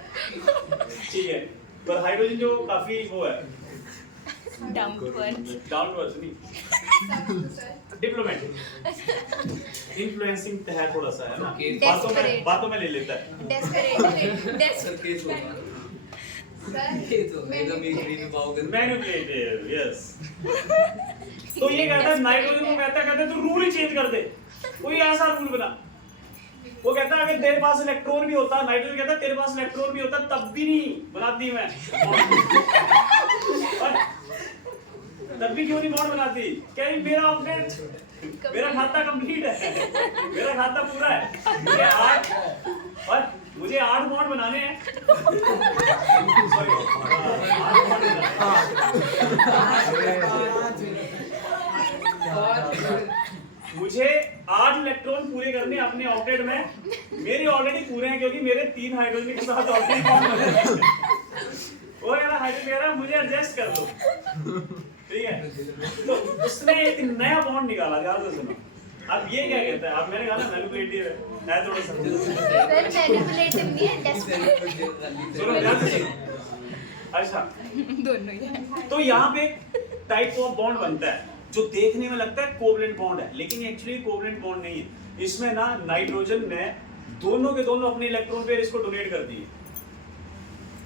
ठीक है? पर हाइड्रोजन जो काफी वो है, डाउन टू अर्थ नहीं, डिप्लोमेटिक, इन्फ्लुएंसिंग है थोड़ा सा, है ना? बातों में ले लेता है। Manipulative, yes. तो ये कहता है नाइट्रोजन को, कहता है तू रूल ही चेंज कर दे, कोई ऐसा रूल बना। वो कहता है अगर तेरे पास इलेक्ट्रॉन भी होता, नाइट्रोजन कहता है तेरे पास इलेक्ट्रॉन भी होता तब भी नहीं बनाती मैं, तब भी क्यों नहीं बॉन्ड बनाती? कह रही मेरा अपडेट, मेरा खाता कंप्लीट है, मेरा खाता पूरा है, मुझे 8 बॉन्ड बनाने हैं। मुझे 8 इलेक्ट्रॉन पूरे करने अपने ऑक्टेट में, मेरे ऑलरेडी पूरे हैं क्योंकि मेरे 3 हाइड्रोजन के साथ ऑक्टेट बॉन्ड बने हैं। वो कह रहा हाइड्रोजन कह रहा मुझे एडजस्ट कर दो, ठीक है? तो उसने एक नया बॉन्ड निकाला, ध्यान से सुनो। अब ये क्या कहता है? अब मैंने कहा ना मैनिपुलेटिव है थोड़ा सा। मैनिपुलेटिव नहीं है, डेस्परेट। सुनो ध्यान से सुनो। अच्छा, दोनों ही है। तो यहाँ पे टाइप ऑफ बॉन्ड बनता है जो देखने में लगता है कोवलेंट बॉन्ड है, लेकिन ये एक्चुअली कोवलेंट बॉन्ड नहीं है। इसमें ना नाइट्रोजन ने दोनों के दोनों अपने इलेक्ट्रॉन पेयर इसको डोनेट कर दिए,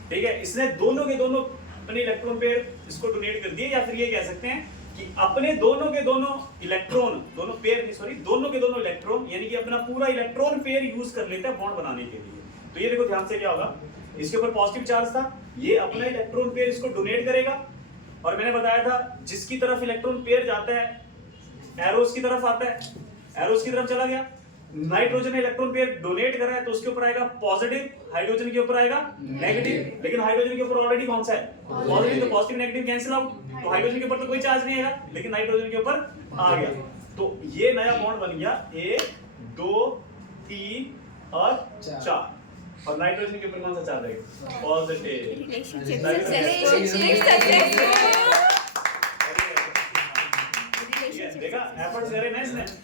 ठीक है, इसने दोनों के दोनों अपने इलेक्ट्रॉन पेयर इसको डोनेट कर दिए, या फिर ये कह सकते हैं कि अपने दोनों के दोनों इलेक्ट्रॉन, दोनों पेयर नहीं सॉरी, दोनों के दोनों इलेक्ट्रॉन, यानी कि अपना पूरा इलेक्ट्रॉन पेयर यूज कर लेता है बॉन्ड बनाने के लिए। तो ये देखो ध्यान से क्या होगा, इसके ऊपर पॉजिटिव चार्ज था, ये अपना इलेक्ट्रॉन पेयर इसको डोनेट करेगा, और मैंने बताया था जिसकी तरफ इलेक्ट्रॉन पेयर जाता है एरोस की तरफ आता है, एरोस की तरफ चला गया। नाइट्रोजन ने इलेक्ट्रॉन पेयर डोनेट करा है तो उसके ऊपर आएगा पॉजिटिव, हाइड्रोजन के ऊपर आएगा नेगेटिव, लेकिन हाइड्रोजन के ऊपर ऑलरेडी कौन सा है पॉजिटिव, तो पॉजिटिव नेगेटिव कैंसिल आउट, तो हाइड्रोजन के ऊपर तो कोई चार्ज नहीं आएगा, लेकिन नाइट्रोजन के ऊपर आ गया। तो ये नया बॉन्ड बन गया 1 2 3 और 4, और नाइट्रोजन के ऊपर कौन सा चार्ज आएगा पॉजिटिव। देखा एफर्ट्स करे ना इसने, एफर्ट्स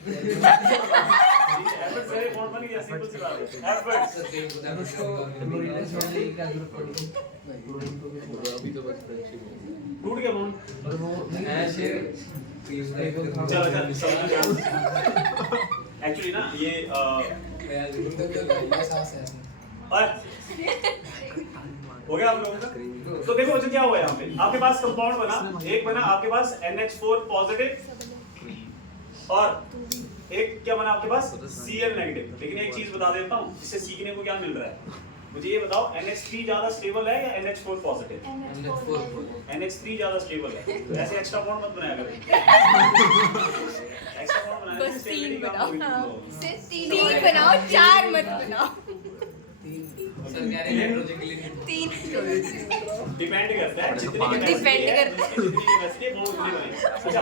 करे बॉन्ड बन गया, सिंपल सी बात है, एफर्ट्स। क्लोरीनेस वाले की क्या जरूरत पड़ी? क्लोरीन को भी अभी तो बस फ्रेंडशिप हो गई। टूट गया बॉन्ड, और वो ऐसे चलो एक्चुअली ना ये हो गया आप लोगों का। तो देखो बच्चों क्या हुआ यहाँ पे, आपके पास कंपाउंड बना, एक बना आपके पास NH4 पॉजिटिव और एक क्या बना आपके पास Cl नेगेटिव। लेकिन एक चीज बता देता हूँ, इससे सीखने को क्या मिल रहा है, मुझे ये बताओ NH3 ज्यादा स्टेबल है या NH4 पॉजिटिव? NH3 ज्यादा स्टेबल है, तो ऐसे एक्स्ट्रा बॉन्ड मत बनाया करो, एक्स्ट्रा बॉन्ड बनाने से बस स्टेबिलिटी 3 कम बनाओ, होगी। हाँ सिर्फ 3 बनाओ, 4 मत बनाओ। सर कह रहे हैं नाइट्रोजन के लिए 3 डिपेंड करता है जितनी Depend कैपेसिटी है, करता है। उसकी जितनी कैपेसिटी है वो उतनी बनेगी। अच्छा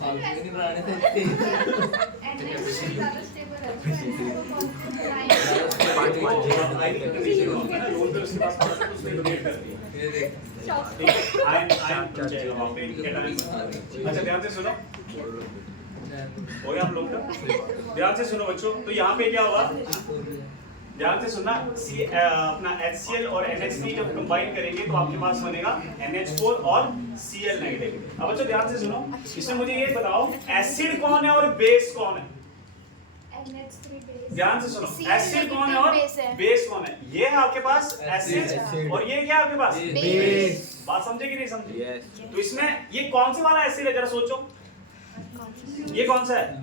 फालतू के नहीं बनाने थे। रोल पे उसके पास उसने डोनेट कर दिया, ये देख ठीक है, आयन बन जाएगा वहाँ पे, कैटायन। अच्छा ध्यान से सुनो, हो गया हम लोग का, ध्यान से सुनो बच्चों। तो यहाँ पे क्या हुआ, ध्यान से सुनना, अपना HCl और NH3 जब कंबाइन करेंगे तो आपके पास बनेगा NH4 और Cl नेगेटिव। अब बच्चों ध्यान से सुनो, इसमें मुझे ये बताओ एसिड कौन है और बेस कौन है? ध्यान से सुनो, एसिड कौन है और बेस कौन है? ये है आपके पास एसिड और ये क्या है आपके पास बेस। बात समझे कि नहीं समझे? तो इसमें ये कौन सा वाला एसिड है जरा सोचो, ये कौन सा है?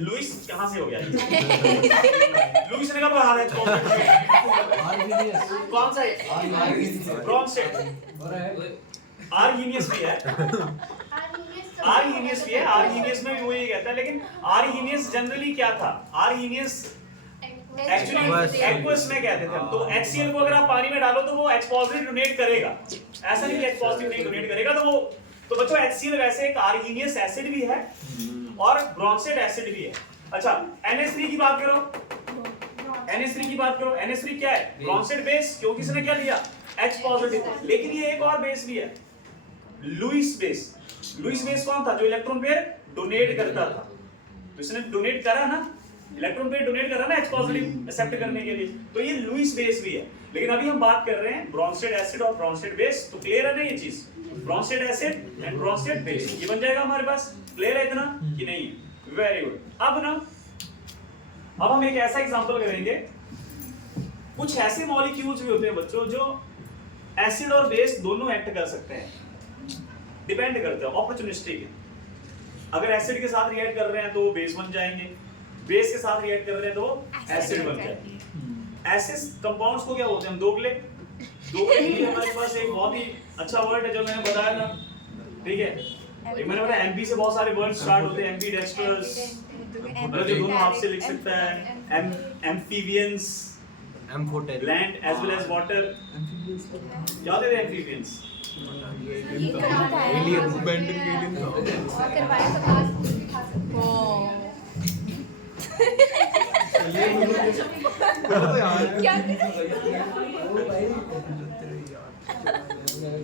लुइस कहाँ से हो गया? लुइस ने कब बढ़ा है? कौन सा है? ब्रॉन्सेट। आर्हीनियस भी है, आर्हीनियस भी है, आर्हीनियस में भी वो ये कहता है, लेकिन आर्हीनियस जनरली क्या था? आर्हीनियस एक्चुअली एक्वस में कहते थे हम। तो HCl को अगर आप पानी में डालो तो वो H पॉजिटिव डोनेट करेगा, ऐसा नहीं कि H पॉजिटिव नहीं डोनेट करेगा। तो वो तो बच्चों HCl वैसे एक आर्हीनियस एसिड भी है और ब्रॉन्सेट एसिड भी है। अच्छा NH3 की बात करो, NH3 की बात करो, NH3 क्या है? ब्रॉन्सेट बेस, क्योंकि इसने क्या लिया? H positive. लेकिन ये एक और बेस भी है, लुइस बेस। लुइस बेस कौन था? जो इलेक्ट्रॉन पेयर डोनेट करता था। तो इसने डोनेट करा ना, इलेक्ट्रॉन पेयर डोनेट करा ना H पॉजिटिव एक्सेप्ट करने के लिए, तो ये लुइस बेस भी है। लेकिन अभी हम बात कर रहे हैं ब्रॉन्सेट एसिड और ब्रॉन्सेट बेस। तो क्लियर है ना ये चीज? ब्रॉन्सेट एसिड एंड ब्रॉन्सेट बेस, ये बन जाएगा हमारे पास। क्लियर है इतना कि नहीं? Very good. अब हम एक ऐसा एग्जांपल करेंगे, कुछ ऐसे मॉलिक्यूल्स भी होते हैं बच्चों जो एसिड और बेस दोनों एक्ट कर सकते हैं, डिपेंड करते हैं, अपॉर्चुनिस्टिक है। अगर एसिड के साथ रिएक्ट कर रहे हैं तो वो बेस बन जाएंगे, बेस के साथ रिएक्ट कर रहे हैं तो वो एसिड बन जाएंगे। ऐसे कंपाउंड्स को क्या बोलते हैं हम? दोगले। दोगले के लिए हमारे पास एक बहुत ही अच्छा वर्ड है जो मैंने बताया था, ठीक है? एक मैंने बताया एमपी से बहुत सारे वर्ड स्टार्ट होते हैं, एमपी डेक्स्ट्रस, मतलब जो दोनों हाथ से लिख सकता है, amphibians, land as well as water. याद है एम्फीबियंस? ये करवाया था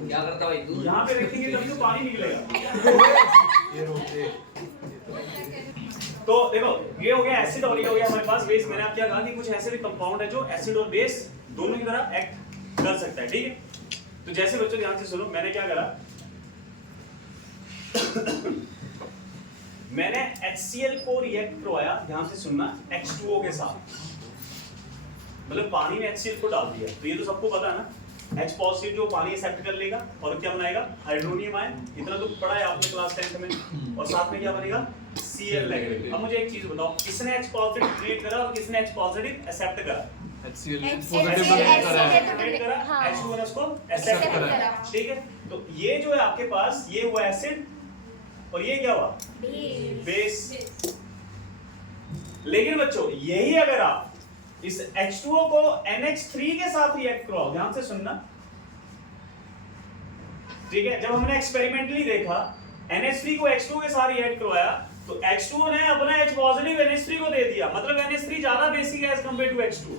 क्या करता भाई तू? यहाँ पे रखेंगे तभी तो पानी निकलेगा। तो देखो ये हो गया एसिड और ये हो गया हमारे पास बेस। मैंने आप क्या कहा कि कुछ ऐसे भी कंपाउंड है जो एसिड और बेस दोनों की तरह एक्ट कर सकता है, ठीक है? तो जैसे बच्चों ध्यान से सुनो, मैंने क्या करा HCl को रिएक्ट करवाया, ध्यान से सुनना, H2O के साथ, मतलब पानी में HCl को डाल दिया, तो ये तो सबको पता है ना, H पॉजिटिव जो पानी एक्सेप्ट कर लेगा और क्या बनाएगा, हाइड्रोनियम आयन, इतना तो पढ़ा है आपने क्लास 10th में, और साथ में क्या बनेगा, Cl नेगेटिव। अब मुझे एक चीज बताओ, किसने H पॉजिटिव क्रिएट करा और किसने H पॉजिटिव एक्सेप्ट करा? HCl HCl क्रिएट करा, हाँ। H2O ने उसको एक्सेप्ट Accept करा, करा। ठीक है। तो ये जो है आपके पास, ये हुआ एसिड और ये क्या हुआ, बेस। लेकिन बच्चों यही अगर आप इस H2O को NH3 के साथ रिएक्ट कराओ, ध्यान से सुनना, ठीक है, जब हमने एक्सपेरिमेंटली देखा NH3 को H2O के साथ रिएक्ट करवाया तो H2O ने अपना H पॉजिटिव NH3 को दे दिया, मतलब NH3 ज्यादा बेसिक है एज कंपेयर टू H2O,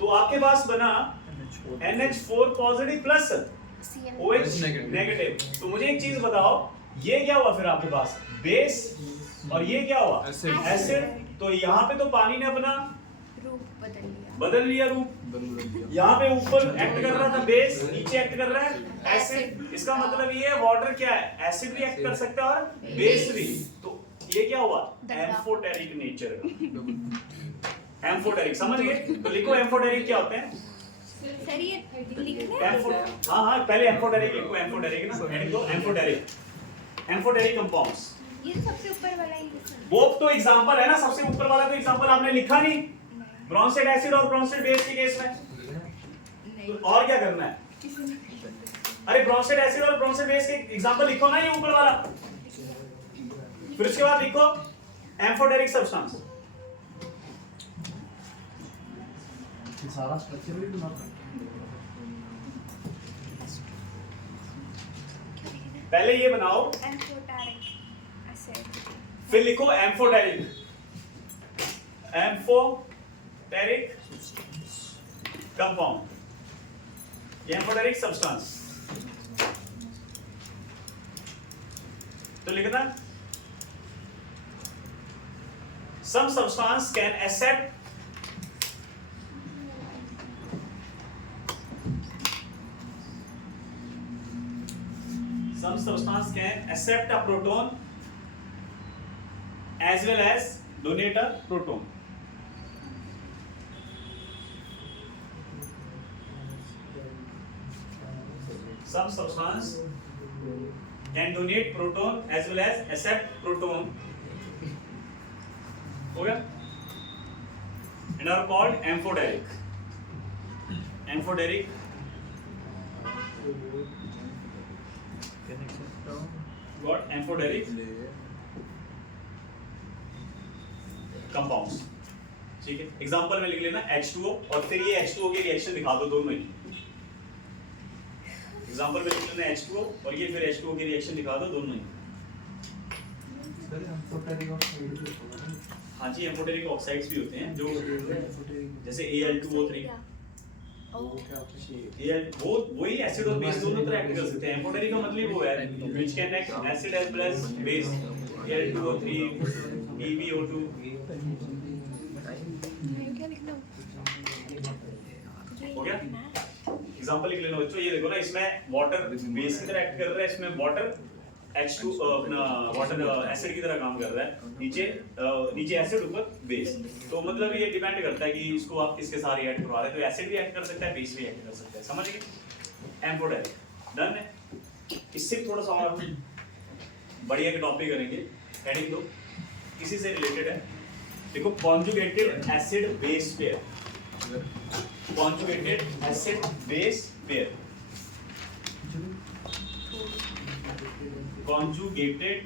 तो आपके पास बना NH4 positive plus OH negative. तो मुझे एक चीज बताओ, ये क्या हुआ फिर आपके पास, बेस, और ये क्या हुआ, एसिड। तो यहाँ पे तो पानी ने अपना रूप बदल लिया रूप, यहाँ पे ऊपर एक्ट कर रहा था बेस, नीचे एक्ट कर रहा है एसिड। इसका मतलब ये है वाटर क्या है, एसिड भी एक्ट कर सकता है और बेस भी। तो ये क्या हुआ, एम्फोटेरिक नेचर का, एम्फोटेरिक, समझ गए? तो लिखो एम्फोटेरिक क्या होते हैं, सर ये लिखना है? हाँ हाँ, पहले एम्फोटेरिक लिखो, एम्फोटेरिक ना, एंड दो एम्फोटेरिक, एम्फोटेरिक कंपाउंड्स। ये तो सबसे ऊपर वाला ही लिखना है। वो तो एग्जांपल है ना, सबसे ऊपर वाला तो एग्जांपल आपने लिखा नहीं, ब्रोंसेड एसिड और ब्रोंसेड बेस के केस में। तो और क्या करना है, अरे ब्रोंसेड एसिड और ब्रोंसेड बेस के एग्जांपल लिखो ना, ये ऊपर वाला, फिर उसके बाद लिखो एम्फोटेरिक सब्सटेंस। सारा स्ट्रक्चर भी बनाना पहले ये बनाओ, एम्फोटेरिक एसिड, फिर लिखो amphoteric, amphoteric compound, amphoteric substance. तो लिखना, some substance can accept a proton as well as donate a proton. Some substance can donate proton as well as accept proton. हो गया? And are called amphoteric. Amphoteric got amphoteric compounds. ठीक है, example में लिख लेना H2O और फिर ये H2O के रिएक्शन दिखा दो दोनों ही। एग्जांपल में लिख लेना H2O और ये फिर H2O के रिएक्शन दिखा दो दोनों ही। हाँ जी, एम्फोटेरिक ऑक्साइड्स भी होते हैं जो जैसे Al2O3, वो वही एसिड और बेस दोनों तरह एक्ट कर सकते हैं। एम्फोटेरिक का मतलब वो है which can act acid as well as base, Al2O3, PbO2। हो गया? एग्जांपल लिख लेना बच्चों, ये देखो ना, इसमें वाटर बेस की तरह एक्ट कर रहा है, इसमें वाटर H2 अपना वाटर एसिड की तरह काम कर रहा है, नीचे एसिड ऊपर बेस। तो मतलब ये डिपेंड करता है कि इसको आप किसके साथ रिएक्ट करवा रहे हैं। तो एसिड भी एक्ट कर सकता है, बेस भी एक्ट कर सकता है, समझ गए? एम्फोटेरिक डन है। इससे थोड़ा सा और बढ़िया के टॉपिक करेंगे, हेडिंग दो, इसी से रिलेटेड है। देखो, conjugated acid base pair, conjugated acid base pair, conjugated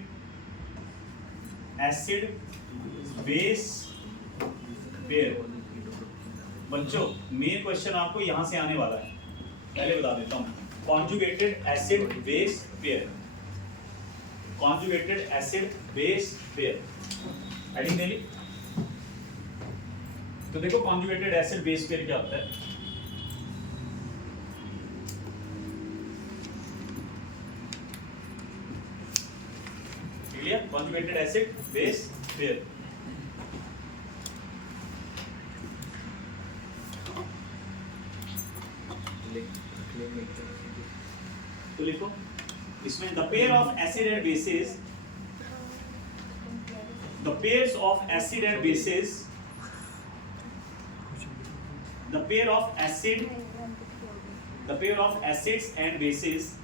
acid base pair। बच्चों मेन क्वेश्चन आपको यहां से आने वाला है, पहले बता देता हूं। conjugated acid base pair, conjugated acid base pair heading दे ली। तो देखो conjugated acid base pair क्या होता है। conjugated acid base pair। तो लिखो इसमें the pair of acid and bases the pairs of acid and bases, the pair of acids and bases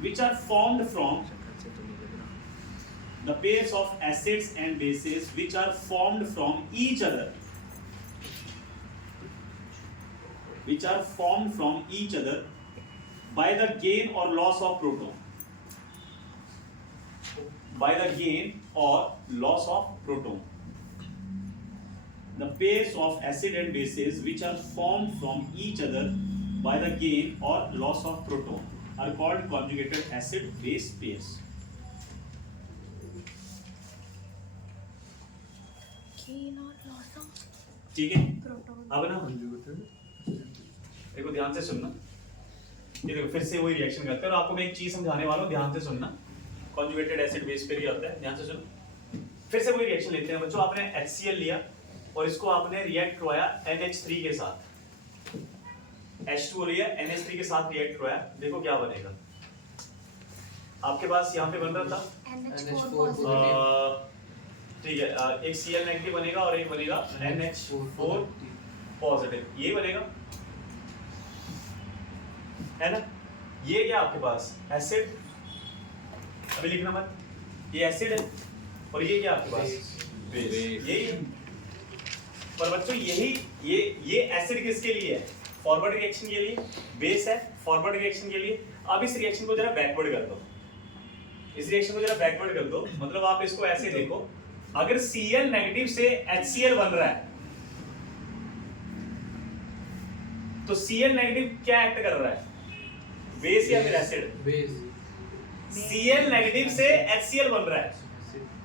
which are formed from the pairs of acids and bases which are formed from each other, by the gain or loss of proton, the pairs of acid and bases which are formed from each other by the gain or loss of proton are called conjugated acid base pairs. ठीक है, अब ना देखो ध्यान से सुनना, ये देखो फिर से वही रिएक्शन करते हैं और आपको मैं एक चीज समझाने वाला हूँ, ध्यान से सुनना। कॉन्जुगेटेड एसिड बेस पेयर ये होता है, ध्यान से सुनो। फिर से वही रिएक्शन लेते हैं बच्चों। आपने HCl लिया और इसको आपने रिएक्ट करवाया NH3 के साथ, H2O लिया NH3 के साथ रिएक्ट करवाया, देखो क्या बनेगा। आपके पास यहाँ पे बन रहा था ठीक है, एक Cl नेगेटिव बनेगा और एक बनेगा NH4 पॉजिटिव, ये बनेगा है ना। ये क्या आपके पास एसिड, अभी लिखना मत, ये एसिड है और ये क्या आपके पास बेस, यही है। पर बच्चों यही ये एसिड किसके लिए है? फॉरवर्ड रिएक्शन के लिए, बेस है फॉरवर्ड रिएक्शन के लिए। अब इस रिएक्शन को जरा बैकवर्ड कर दो, इस रिएक्शन को जरा बैकवर्ड कर दो, मतलब आप इसको ऐसे देखो, अगर Cl नेगेटिव से HCl बन रहा है तो Cl नेगेटिव क्या एक्ट कर रहा है, बेस या फिर एसिड? बेस। Cl नेगेटिव से HCl बन रहा है,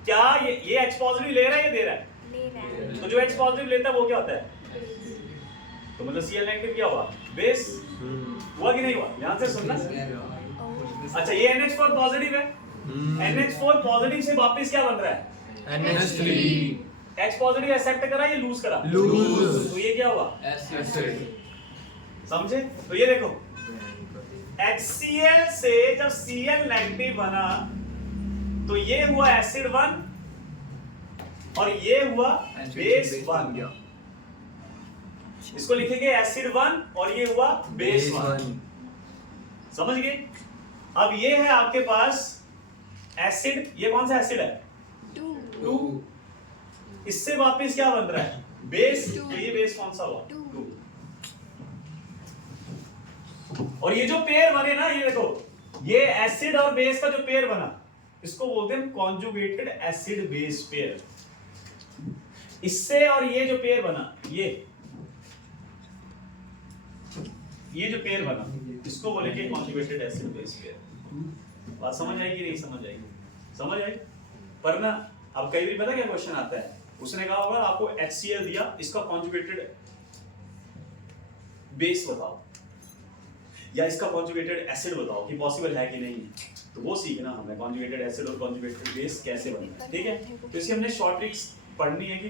क्या ये H पॉजिटिव ले रहा है या दे रहा है? तो जो H पॉजिटिव लेता है वो क्या होता है? तो मतलब Cl नेगेटिव क्या हुआ, बेस हुआ कि नहीं हुआ? ध्यान से सुनना। अच्छा ये NH4 पॉजिटिव है, NH4 पॉजिटिव से वापस क्या बन रहा है, NH3। H पॉजिटिव एक्सेप्ट करा या लूज करा? लूज। तो ये क्या हुआ, एसिड। समझे? तो ये देखो HCl से जब Cl नेगेटिव बना तो ये हुआ एसिड 1 और ये हुआ बेस 1। इसको लिखेंगे एसिड 1 और ये हुआ बेस 1, समझ गए? अब ये है आपके पास एसिड, ये कौन सा एसिड है? 2। इससे वापस क्या बन रहा है, बेस। तो ये बेस कौन सा हुआ, 2। और ये जो पेयर बने ना, ये देखो, ये एसिड और बेस का जो पेयर बना इसको बोलते हैं कॉन्जुगेटेड एसिड बेस पेयर। इससे और ये जो पेयर बना, ये जो पेयर बना इसको बोलेंगे कॉन्जुगेटेड एसिड बेस पेयर। बात समझ आएगी नहीं समझ आएगी? समझ आई। पर ना अब कई भी पता क्या क्वेश्चन आता है, उसने कहा होगा आपको HCl दिया, इसका कॉन्जुगेटेड बेस बताओ या इसका कॉन्जुगेटेड एसिड बताओ कि पॉसिबल है कि नहीं। तो वो सीखना हमें, कॉन्जुगेटेड एसिड और कॉन्जुगेटेड बेस कैसे बनता है, ठीक है। तो इसकी हमने शॉर्ट ट्रिक्स पढ़नी है कि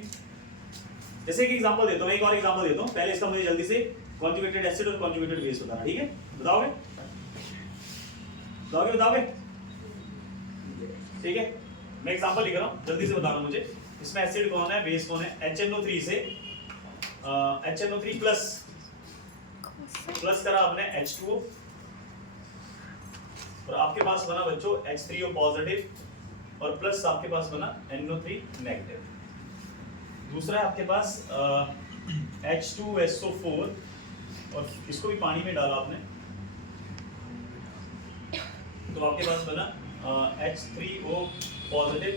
जैसे कि एग्जांपल देता हूँ, एक और एग्जांपल देता हूँ। पहले इसका मुझे जल्दी से कॉन्जुगेटेड एसिड और कॉन्जुगेटेड बेस बताना, ठीक है? बताओगे? ठीक है, मैं एग्जांपल लिख रहा हूँ, जल्दी से बताना मुझे। इसमें एसिड कौन है, बेस कौन है? HNO3 से HNO3 प्लस करा आपने H2O और आपके पास बना बच्चों H3O पॉजिटिव और प्लस आपके पास बना NO3 नेगेटिव। दूसरा है आपके पास H2SO4 और इसको भी पानी में डाला आपने, तो आपके पास बना H3O पॉजिटिव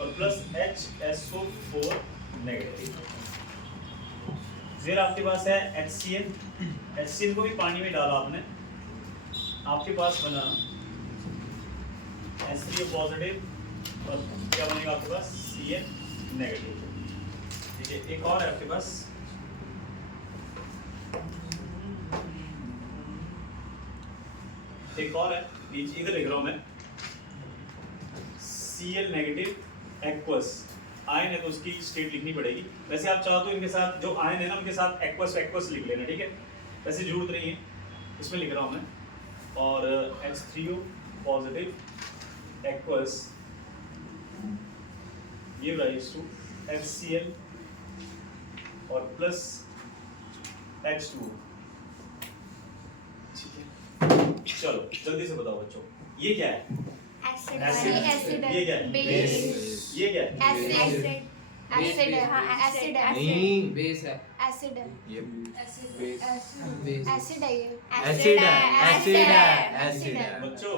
और प्लस HSO4 नेगेटिव। फिर आपके पास है HCl को भी पानी में डाला आपने, आपके पास बना H3O पॉजिटिव और क्या बनेगा आपके पास Cl नेगेटिव। ठीक है, एक और है आपके पास, एक और है, इधर लिख रहा हूं मैं, Cl नेगेटिव एक्वस आयन है तो उसकी स्टेट लिखनी पड़ेगी। वैसे आप चाहो तो इनके साथ जो आयन है ना उनके साथ एक्वस लिख लेना, ठीक है? वैसे जरूरत नहीं है, इसमें लिख रहा हूँ मैं। और H3O पॉजिटिव एक्वस ये राइज टू HCl और प्लस H2O। ठीक है, चलो जल्दी से बताओ बच्चों, ये क्या है? Acid acid. एसिड ये क्या है? बेस ये क्या है? एसिड एसिड है हाँ एसिड नहीं बेस है एसिड है ये बेस एसिड है ये एसिड है एसिड है बच्चों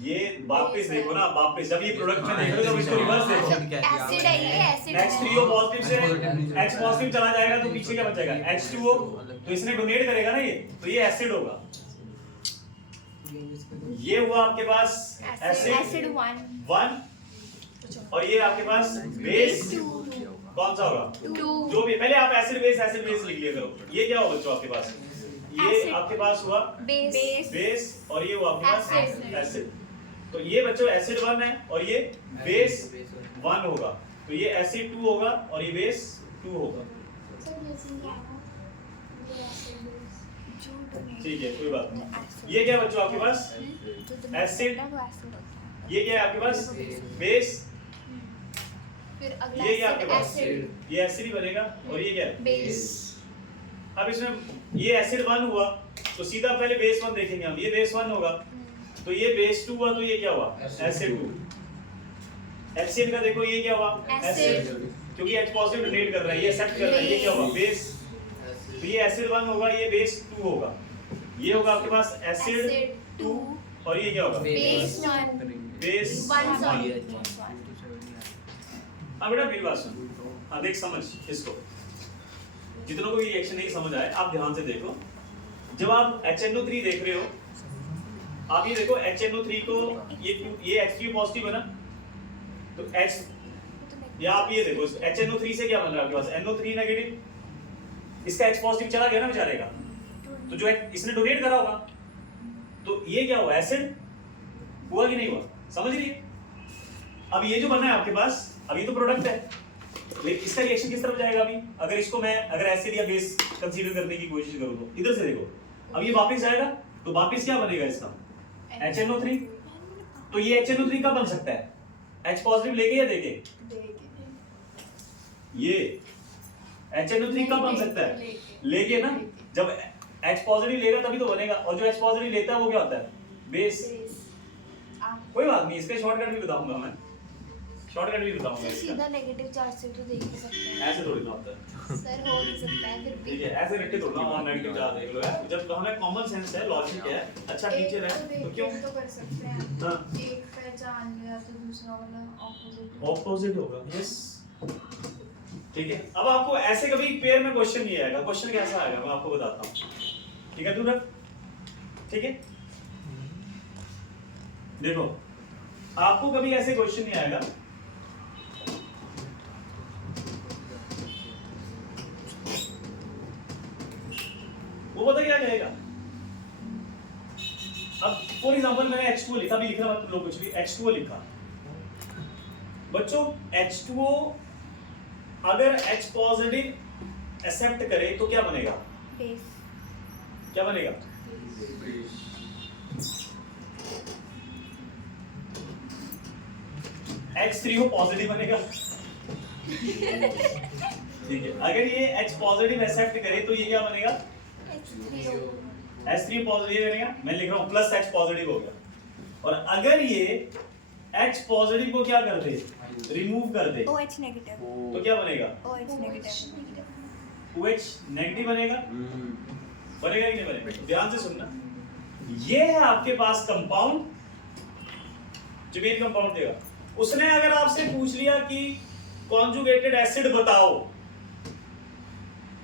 ये वापस देखो ना, वापस जब ये प्रोडक्ट में देखोगे तो इसको रिवर्स देखो। एसिड है ये एसिड है H3O पॉजिटिव से H पॉजिटिव चला जाएगा तो पीछे क्या बचेगा? H2O। तो इसने डोनेट करेगा ना ये, तो ये एसिड होगा। ये हुआ आपके पास एसिड एसिड 1 1 और ये आपके पास बेस 2 कौन सा होगा? 2 जो भी पहले आप एसिड बेस लिख लिया करो। ये क्या हुआ बच्चों आपके पास? ये Acid. आपके पास हुआ बेस बेस और ये हुआ आपके पास Acid. एसिड। तो ये बच्चों एसिड 1 है और ये बेस 1 होगा, तो ये एसिड 2 होगा और ये बेस 2 होगा। ठीक है, कोई बात नहीं। ये क्या है बच्चों आपके पास? एसिड। ये क्या है आपके पास? बेस। फिर अगला ये क्या है आपके पास? एसिड ये एसिड ही बनेगा और ये क्या है? बेस अब इसमें ये एसिड 1 हुआ तो सीधा पहले बेस 1 देखेंगे हम। ये बेस 1 होगा तो ये बेस 2 हुआ, तो ये क्या हुआ? एसिड 2। HCl का देखो ये क्या हुआ? एसिड। क्योंकि H पॉजिटिव डोनेट कर रहा है, ये एक्सेप्ट कर रहा है, ये क्या हुआ? बेस। तो ये एसिड 1 होगा, ये बेस 2 होगा। ये होगा आपके पास एसिड 2 और ये क्या होगा? Base 1 base 1 1। अब बेटा मेरी बात सुन, हाँ देख समझ इसको। जितनों को भी रिएक्शन नहीं समझ आए आप ध्यान से देखो। जब आप HNO3 देख रहे हो, आप ये देखो HNO3 को ये H3 पॉजिटिव है ना, तो H या आप ये देखो HNO3 से क्या बन रहा है आपके पास? NO3 negative. इसका H पॉजिटिव चला गया ना बेचारे का, तो जो इसने डोनेट करा होगा, तो ये क्या हुआ? एसिड हुआ कि नहीं हुआ? समझ रही है? अब ये जो बना है आपके पास, अब ये तो प्रोडक्ट है, लेकिन इसका रिएक्शन किस तरफ जाएगा? अभी अगर इसको मैं एसिड या बेस कंसीडर करने की कोशिश करूं तो इधर से देखो, अब ये वापस जाएगा तो वापस क्या बनेगा इसका? HNO3। तो ये HNO3 कब बन सकता है? H पॉजिटिव लेके या देके? ये HNO3 कब बन सकता है? लेके ना। जब H पॉजिटिव लेगा तभी तो बनेगा, और जो H पॉजिटिव लेता है वो क्या होता है? बेस। कोई बात नहीं, इसका शॉर्टकट भी बताऊंगा मैं, शॉर्टकट भी बताऊंगा इसका। सीधा नेगेटिव चार्ज से तो देख ही सकते हैं ऐसे थोड़ी ना होता है। सर, हो नहीं सकता है फिर भी ठीक है, ऐसे रट्टे थोड़ा और नेगेटिव चार्ज देख लो यार। जब हमें कॉमन सेंस है, लॉजिक है, अच्छा टीचर है, तो क्यों? तो कर सकते हैं हाँ। एक पहचान लिया तो दूसरा वाला ऑपोजिट ऑपोजिट होगा। यस, ठीक है। अब आपको ऐसे कभी पेयर में क्वेश्चन नहीं आएगा। क्वेश्चन कैसा आएगा मैं आपको बताता हूँ, ठीक है दूर? ठीक है, देखो आपको कभी ऐसे क्वेश्चन नहीं आएगा वो पता क्या कहेगा? अब फॉर एग्जांपल मैंने H2O लिखा, भी लिखना मत लो कुछ भी, H2O लिखा। बच्चों H2O अगर H पॉजिटिव एक्सेप्ट करे तो क्या बनेगा? बेस क्या बनेगा? H3O पॉजिटिव बनेगा। ठीक है, अगर ये H पॉजिटिव एक्सेप्ट करे तो ये क्या बनेगा? H3 पॉजिटिव बनेगा। मैं लिख रहा हूं प्लस H पॉजिटिव हो गया। और अगर ये H पॉजिटिव को क्या कर दे? रिमूव कर दे, OH नेगेटिव तो क्या बनेगा? OH नेगेटिव OH नेगेटिव बनेगा। बनेगा कि नहीं बनेगा? ध्यान से सुनना, ये है आपके पास कंपाउंड जो मेन कंपाउंड देगा। उसने अगर आपसे पूछ लिया कि कॉन्जुगेटेड एसिड बताओ,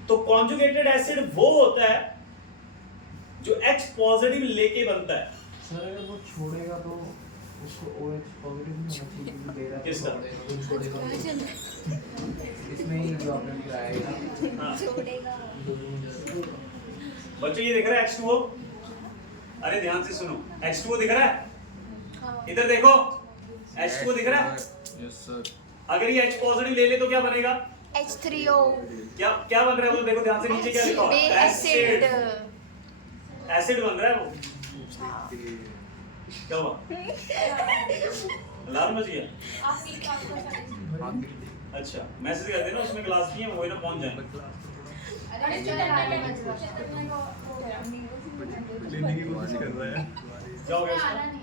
तो कॉन्जुगेटेड एसिड वो होता है जो H पॉजिटिव लेके बनता है। सर अगर वो छोड़ेगा तो उसको OH पॉजिटिव नहीं होना चाहिए क्योंकि दे रहा है। किसका? छोड़ेगा इसमें ही जो आपने कराया हाँ। छोड़ेगा बच्चों ये दिख रहा है H2O? अरे ध्यान से सुनो, H2O दिख रहा है? इधर देखो, H2O दिख रहा है? Yes sir. अगर ये H पॉजिटिव ले ले तो क्या बनेगा? H3O क्या क्या बन रहा है वो तो देखो ध्यान से, नीचे क्या लिखा हुआ है? एसिड एसिड बन रहा है वो। क्या हुआ? अलार्म बज गया? आप एक काम कर सकते अच्छा मैसेज कर देना उसमें क्लास की है वो ना पहुंच जाए। अरे चल आने मत लेने की कोशिश कर रहा है। क्या हो गया आना उसका? नहीं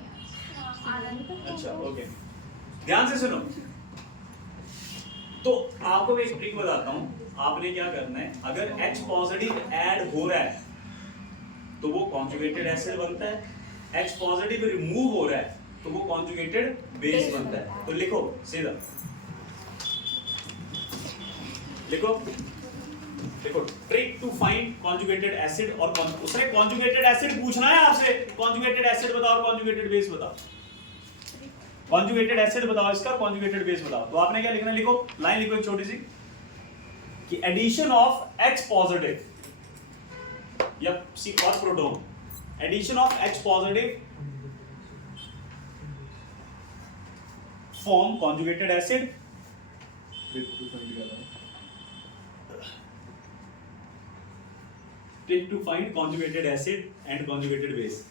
आना नहीं तो अच्छा ओके ध्यान से सुनो। तो आपको मैं एक ट्रिक बताता हूँ। आपने क्या करना है, अगर H पॉजिटिव ऐड हो रहा है तो वो कॉन्जुगेटेड एसिड बनता है, H पॉजिटिव रिमूव हो रहा है तो वो कॉन्जुगेटेड बेस बनता है। तो लिखो सीधा लिखो देखो trick to find conjugated acid और उसने कॉन्जुगेटेड एसिड पूछना है आपसे, कॉन्जुगेटेड एसिड बताओ कॉन्जुगेटेड बेस बताओ, कॉन्जुगेटेड एसिड बताओ इसका, कॉन्जुगेटेड बेस बताओ। तो आपने क्या लिखना है, लिखो लाइन लिखो एक छोटी सी कि एडिशन ऑफ H पॉजिटिव या सी और proton, addition of H positive form conjugated acid trick to find conjugated acid and conjugated base।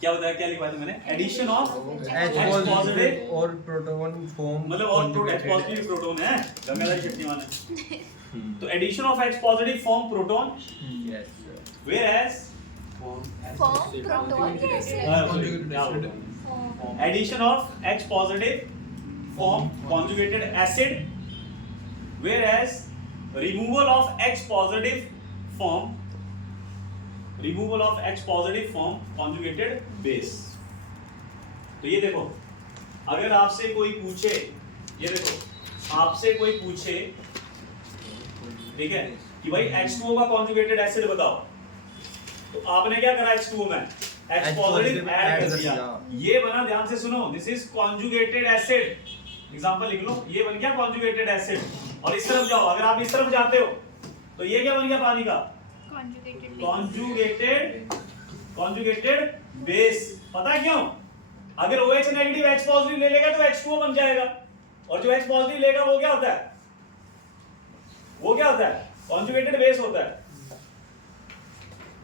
क्या बताया, क्या लिखवाया था मैंने? एडिशन ऑफ H पॉजिटिव और प्रोटॉन फॉर्म मतलब और H पॉजिटिव प्रोटॉन है, गंगाधर शक्तिमान है। तो addition of H positive form proton, yes whereas form proton addition of H positive form conjugated acid, whereas removal of H positive form conjugated base। तो ये देखो अगर आपसे कोई पूछे, ये देखो आपसे कोई पूछे ठीक है कि भाई H2O का conjugated acid बताओ, तो आपने क्या करा H2O में H पॉजिटिव ऐड कर दिया, ये बना, ध्यान से सुनो, this is conjugated acid. Example लिख लो, ये बन गया कॉन्जुगेटेड एसिड। और इस तरफ जाओ, अगर आप इस तरफ जाते हो तो ये क्या बन गया पानी का, कॉन्जुगेटेड बेस। पता है क्यों? अगर OH नेगेटिव H पॉजिटिव ले लेगा तो H2O बन जाएगा, और जो H पॉजिटिव लेगा वो क्या होता है, कॉन्जुगेटेड बेस होता है,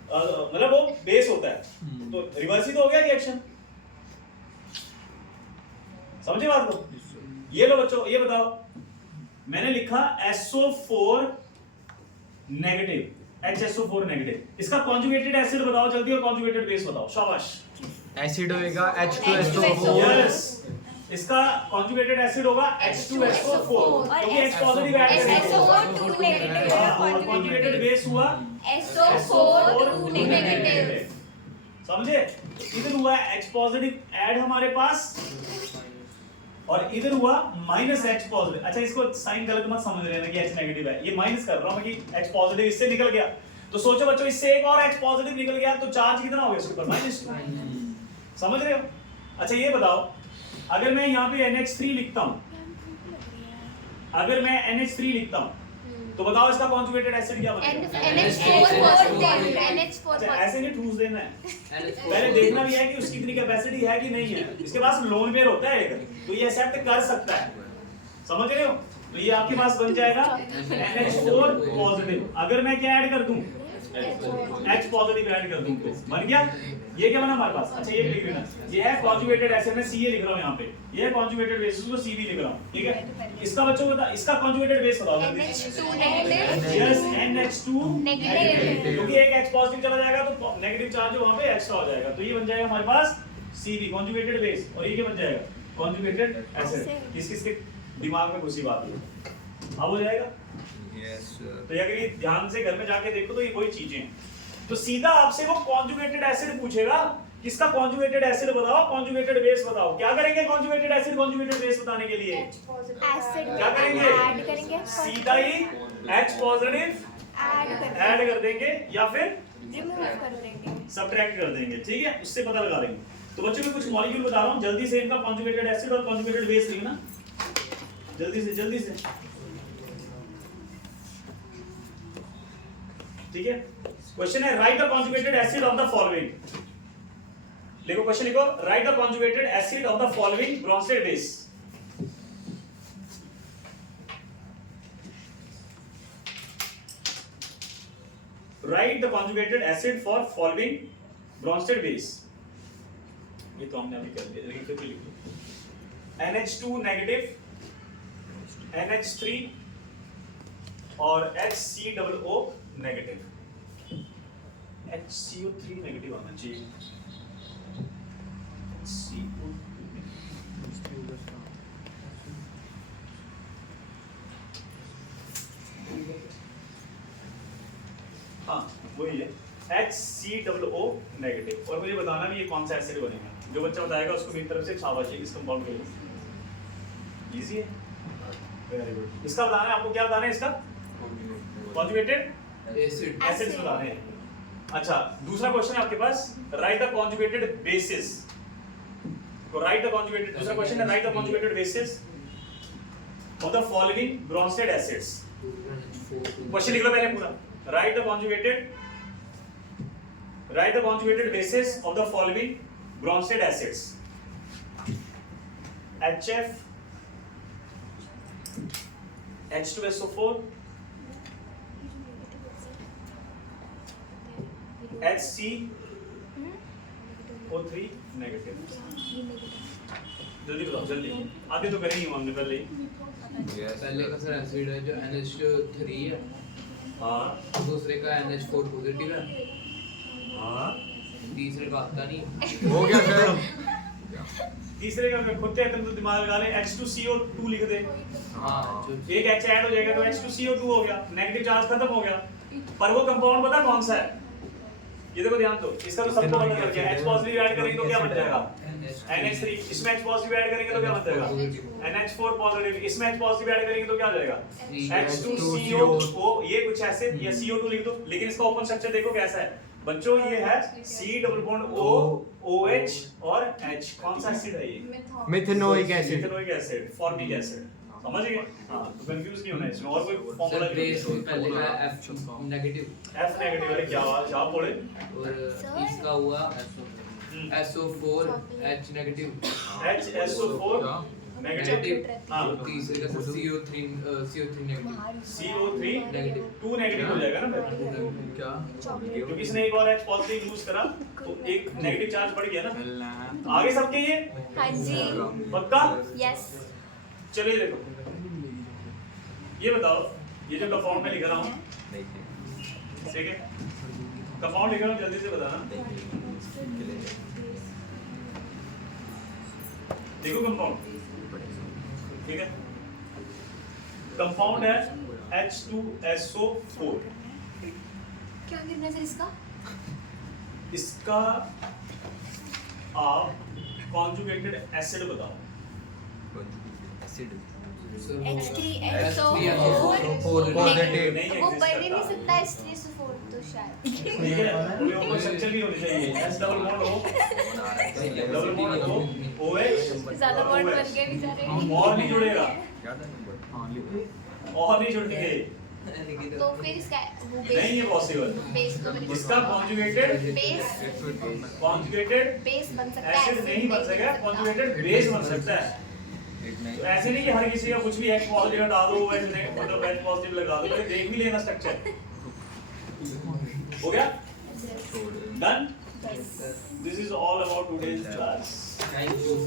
मतलब वो बेस होता है। तो रिवर्स ही तो हो गया रिएक्शन। समझे बात को? ये लो बच्चों, ये बताओ, मैंने लिखा SO4 नेगेटिव, HSO4 नेगेटिव, इसका कॉन्जुगेटेड एसिड बताओ जल्दी और कॉन्जुगेटेड बेस बताओ। शाबाश, एसिड होएगा H2SO4। यस, इसका कॉन्जुगेटेड एसिड होगा H2SO4 क्योंकि H पॉजिटिव ऐड करेंगे। SO4 नेगेटिव और कॉन्जुगेटेड बेस हुआ SO4 नेगेटिव। समझे? इधर हुआ H पॉजिटिव ऐड हमारे पास और इधर हुआ माइनस H पॉजिटिव। अच्छा इसको साइन गलत मत समझ लेना कि H नेगेटिव है, ये माइनस कर रहा हूं मैं कि H पॉजिटिव इससे निकल गया। तो सोचो बच्चों, इससे एक और H पॉजिटिव निकल गया तो चार्ज कितना हो गया इसके ऊपर, -2। समझ रहे हो? अच्छा ये बताओ, अगर मैं यहाँ पे NH3 लिखता हूँ, अगर मैं NH3 लिखता हूँ तो बताओ इसका कॉन्जुगेटेड एसिड क्या बनेगा? NH4 अच्छा ऐसे नहीं ठूस देना है, पहले देखना भी है कि उसकी इतनी कैपेसिटी है कि नहीं है। इसके पास लोन पेयर होता है एक, तो ये एक्सेप्ट कर सकता है। समझ रहे हो? तो ये आपके पास बन जाएगा NH4 पॉजिटिव। अगर मैं क्या ऐड कर दूं, H पॉजिटिव ऐड कर दूं तो बन गया। ये क्या बना हमारे पास? अच्छा ये लिख लेना, ये है कॉन्जुगेटेड एसिड, मैं Ca लिख रहा हूं यहाँ पे, ये है कॉन्जुगेटेड बेस, इसको Cb लिख रहा हूं, ठीक है। इसका बच्चों बता, इसका कॉन्जुगेटेड बेस बताओ जल्दी। NH2 negative yes, NH2 negative. क्योंकि एक H पॉजिटिव चला जाएगा तो नेगेटिव चार्ज वहां पे एक्स्ट्रा हो जाएगा, तो ये बन जाएगा हमारे पास Cb कॉन्जुगेटेड बेस। और ये क्या बन जाएगा? Conjugated acid. किस किस के दिमाग में घुसी बात है, अब हो जाएगा। यस तो ये अगर ये ध्यान से घर में जाके देखो तो ये वही चीजें हैं। तो सीधा आपसे वो कॉन्जुगेटेड एसिड पूछेगा, किसका कॉन्जुगेटेड एसिड बताओ, कॉन्जुगेटेड बेस बताओ। क्या करेंगे कॉन्जुगेटेड एसिड कॉन्जुगेटेड बेस बताने के लिए? एसिड क्या करेंगे? ऐड करेंगे, सीधा ही H पॉजिटिव ऐड कर देंगे या फिर रिमूव कर देंगे। सब्ट्रैक्ट कर देंगे, ठीक है, उससे पता लगा देंगे। तो बच्चों मैं कुछ मॉलिक्यूल बता रहा हूँ, जल्दी से इनका कॉन्जुगेटेड एसिड और कॉन्जुगेटेड बेस लिखना, जल्दी से ठीक है। क्वेश्चन है right the conjugated acid of the following. लिखो क्वेश्चन, लिखो right the conjugated acid of the following Bronsted base. Right the conjugated acid for following Bronsted base. ये तो हमने अभी कर लिया, लेकिन फिर भी लिख लो। NH2 नेगेटिव, NH3 और HCOO नेगेटिव। HCO3 नेगेटिव आना चाहिए। HCO2 हाँ वही है HCOO नेगेटिव। और मुझे बताना भी ये कौन सा एसिड बनेगा, जो बच्चा बताएगा उसको मेरी तरफ से शाबाशी इस कंपाउंड के लिए। इजी है, वेरी गुड। इसका बताना है आपको, क्या बताना है इसका? कॉन्जुगेटेड एसिड एसिड्स बताने हैं। अच्छा दूसरा क्वेश्चन है आपके पास, राइट द कॉन्जुगेटेड बेसिस। तो राइट द कॉन्जुगेटेड, दूसरा क्वेश्चन है right the conjugated basis of the following Bronsted acids. Question लिख लो पहले पूरा। Right the conjugated basis of the following Bronsted acids. HF, H2SO4, HCO3 negative. जल्दी बताओ जल्दी, आगे तो करेंगे हमने पहले ही। पहले का सर एसिड है जो NH3 है, हाँ दूसरे का NH4 पॉजिटिव है, हाँ तीसरे का आता नहीं। हो गया सर। तीसरे का खुद से तुम तो दिमाग लगा ले, H2CO2 लिख दे, हाँ एक H ऐड हो जाएगा तो H2CO2 हो गया, नेगेटिव चार्ज खत्म हो गया। पर वो कंपाउंड पता कौन सा है? ये देखो ध्यान दो, इसका तो सबको पता चल गया। H पॉजिटिव ऐड करेंगे तो क्या बन जाएगा? NH3। इसमें H पॉजिटिव ऐड करेंगे तो क्या बन जाएगा? NH4 positive. इसमें H पॉजिटिव ऐड करेंगे तो क्या हो जाएगा? H2CO, ये कुछ ऐसे, या CO2 लिख दो। लेकिन इसका ओपन स्ट्रक्चर देखो कैसा है बच्चों, ये है C double bond O, OH और H। कौन सा एसिड है ये? Methanoic acid. Methanoic acid, formic acid. समझ गए? हां तो कंफ्यूज नहीं होना इसमें। और कोई फार्मूला सर बेस में पहले का F नेगेटिव F नेगेटिव वाले क्या बात आप बोले? और इसका हुआ SO4 H negative HSO4 negative. हां तीसरे का CO3 negative CO3 negative 2 negative हो जाएगा ना फिर, क्या? क्योंकि इसने एक और H पॉजिटिव यूज करा तो एक नेगेटिव चार्ज बढ़ गया ना। आगे सबके ये हाँ जी पक्का? यस चलिए देखो, ये बताओ, ये जो कंपाउंड में लिख रहा हूँ, ठीक है कंपाउंड लिख रहा हूँ, जल्दी से बताना। देखो कंपाउंड, ठीक है कंपाउंड है H2SO4। क्या गिरना है सर इसका? इसका आप कॉन्जुगेटेड एसिड बताओ। H3SO4 पॉजिटिव नहीं वो exist बन ही करता। नहीं सकता H3SO4 तो शायद ठीक है, वो ओपन स्ट्रक्चर भी होनी चाहिए। S double bond O, double bond O, OH ज्यादा बॉन्ड बन गए बेचारे और नहीं जुड़ेगा, और नहीं जुड़ेंगे, तो फिर इसका वो नहीं ये पॉसिबल। बेस तो बन इसका कॉन्जुगेटेड बेस बन सकता है एसिड नहीं बन सकेगा, कॉन्जुगेटेड बेस बन सकता है। तो ऐसे नहीं कि हर किसी का कुछ भी H पॉजिटिव हटा दो, OH मतलब H पॉजिटिव लगा दो, पहले देख भी लेना स्ट्रक्चर। हो गया? Done? This is all about today's class. Thank you